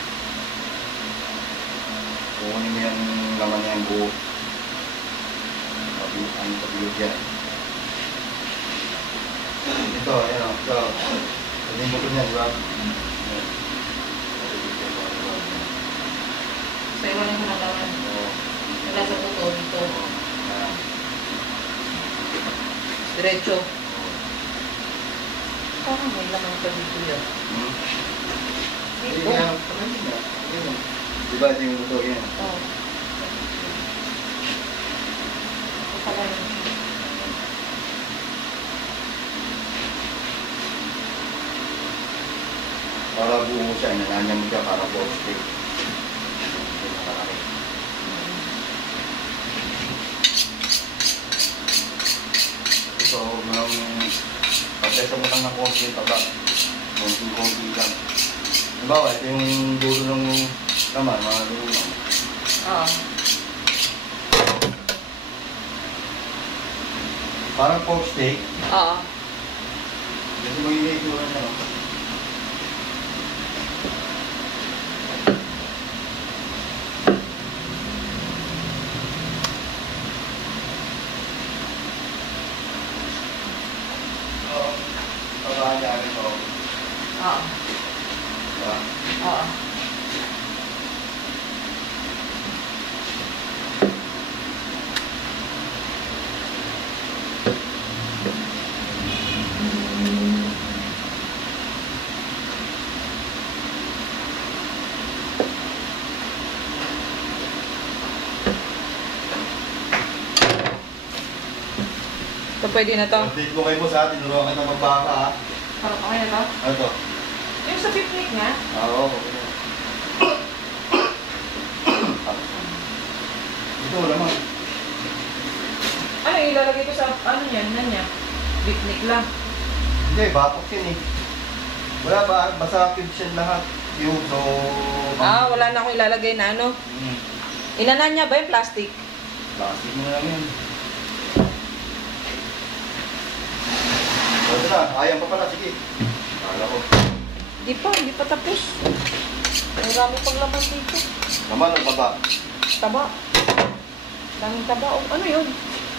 Kukunin mo yung laman niya yung buo. Ang pagbilog yan. Ito, ayan o. Ito. Pwede mo ito niya, di ba? So, iwanin ko na naman. Oo. Wala sa puto dito. Oo. Ayan. Diretso. Parang may laman pa dito yan. Hmm? Hindi Dito? nga, pagkain nga. Ayun. Di ba ito yung buto yan? Oo. Ito pala yun. Para buo siya, inananya mo siya para ball stick. Ito nakalaki. Ito, proseso mo lang ng konti yung taba. Konti-konti lang. Halimbawa, ito yung dulo ng laman, mga dulo lang. Oo. Parang pork steak. Oo. Kasi magiging itsura niya, no? Pabahan niya agad ito. Oo. Diba? Oo. So, pwede na to. Update mo kayo po sa atin, nuruan kita magbaka, ha? Parang okay na to. Ano to? Yung sa picnic nga. Oo. Ito, wala mo. Ano, ilalagay ko sa, ano yan, niya? Picnic lang. Hindi, batok yun eh. Wala ba? Basta cubes yan lahat. Yung so... Ah, wala na akong ilalagay na ano. Inanan niya ba yung plastic? Plastic mo na lang yun. Wala na, ayaw pa pala, sige. Kala ko. Hindi pa tapos. Marami pang laman dito. Naman ang baba. Taba. Daming taba. Oh, ano yun?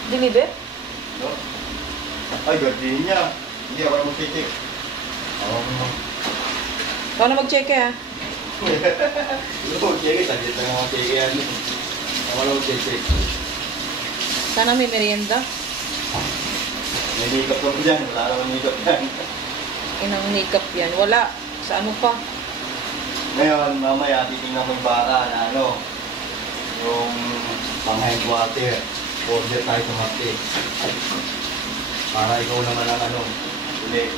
Deliver? No? Ay, gardenia. Hindi ako na mag-check. Ako mo. Ikaw na mag-check ha. Ito po, check. Saglit lang mga check yan. Ako na mag-check. Sana may merienda. May makeup lang dyan. Wala naman makeup yan. Inang makeup yan. Wala. Sa ano pa? Ngayon, mamaya titingnan mo yung baka na ano, yung pang-hand water. Order tayo sa Marte. Para ikaw naman ang ano, uli.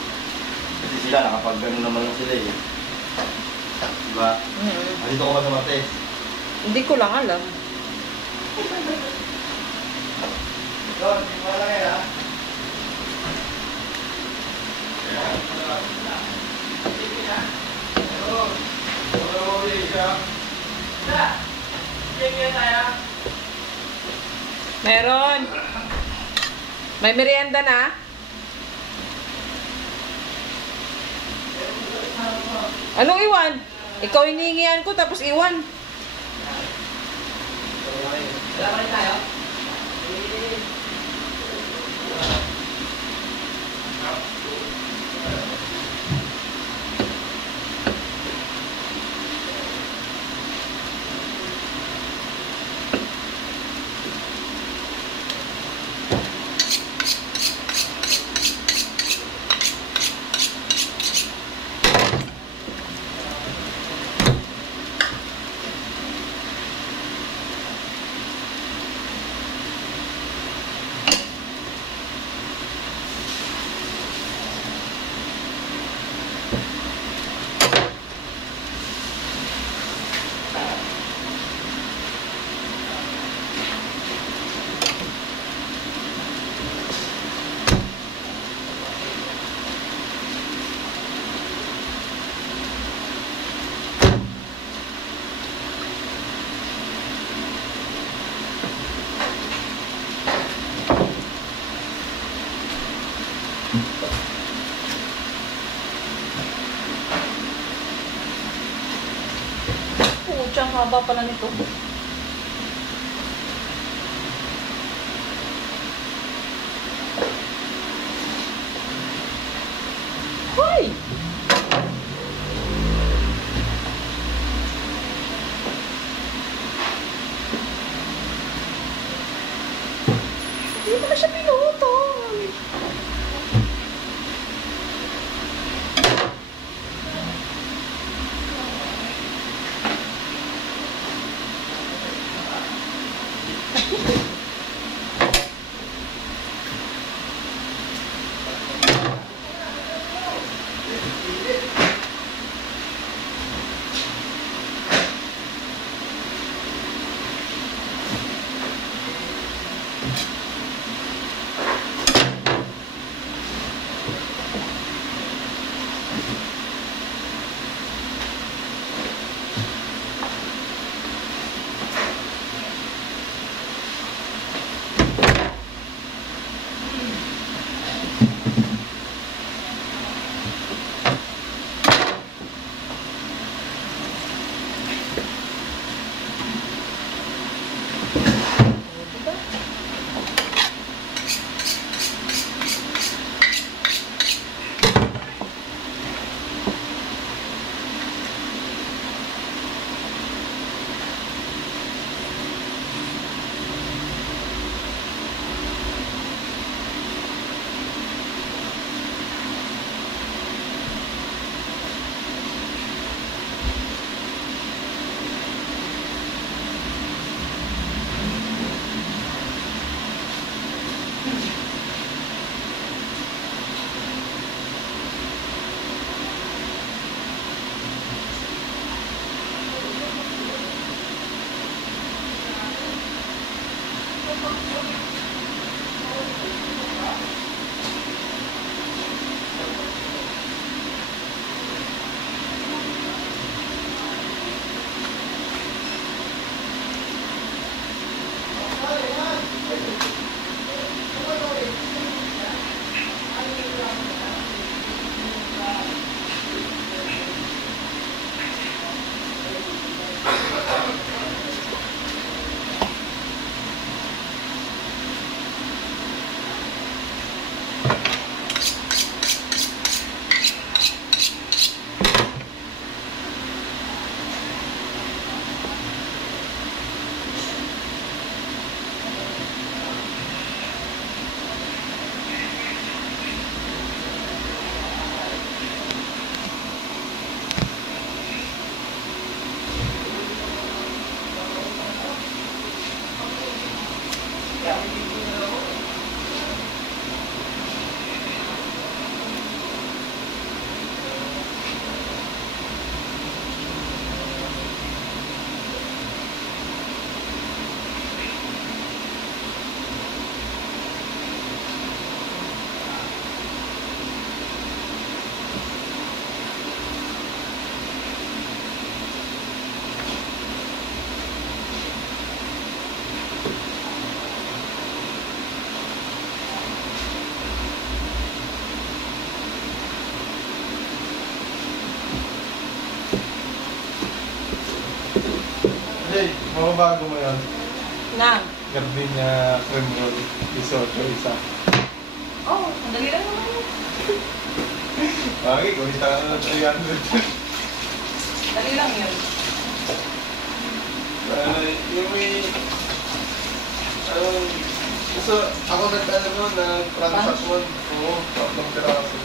Kasi sila, nakapag-gano naman lang sila eh. Diba? Andito ko ba sa Marte? Hindi ko lang alam. Doon, wala kayo ha? Meron. May merienda na. Anong iwan? Ikaw hinihingian ko tapos iwan. Wala pa rin tayo? Pucha, ang haba pala nito. Hoy! Hindi mo na siya pinutol. Hey, mababago mo yun. Na. Gardenia cream roll. Isa o isa. Oh, ang dali lang naman yun. Bakit? Kumita ka na ng 300. Dali lang yun. Yung may... gusto, ako nag-ano nun, ng transaction. Oo, tatlong piraso.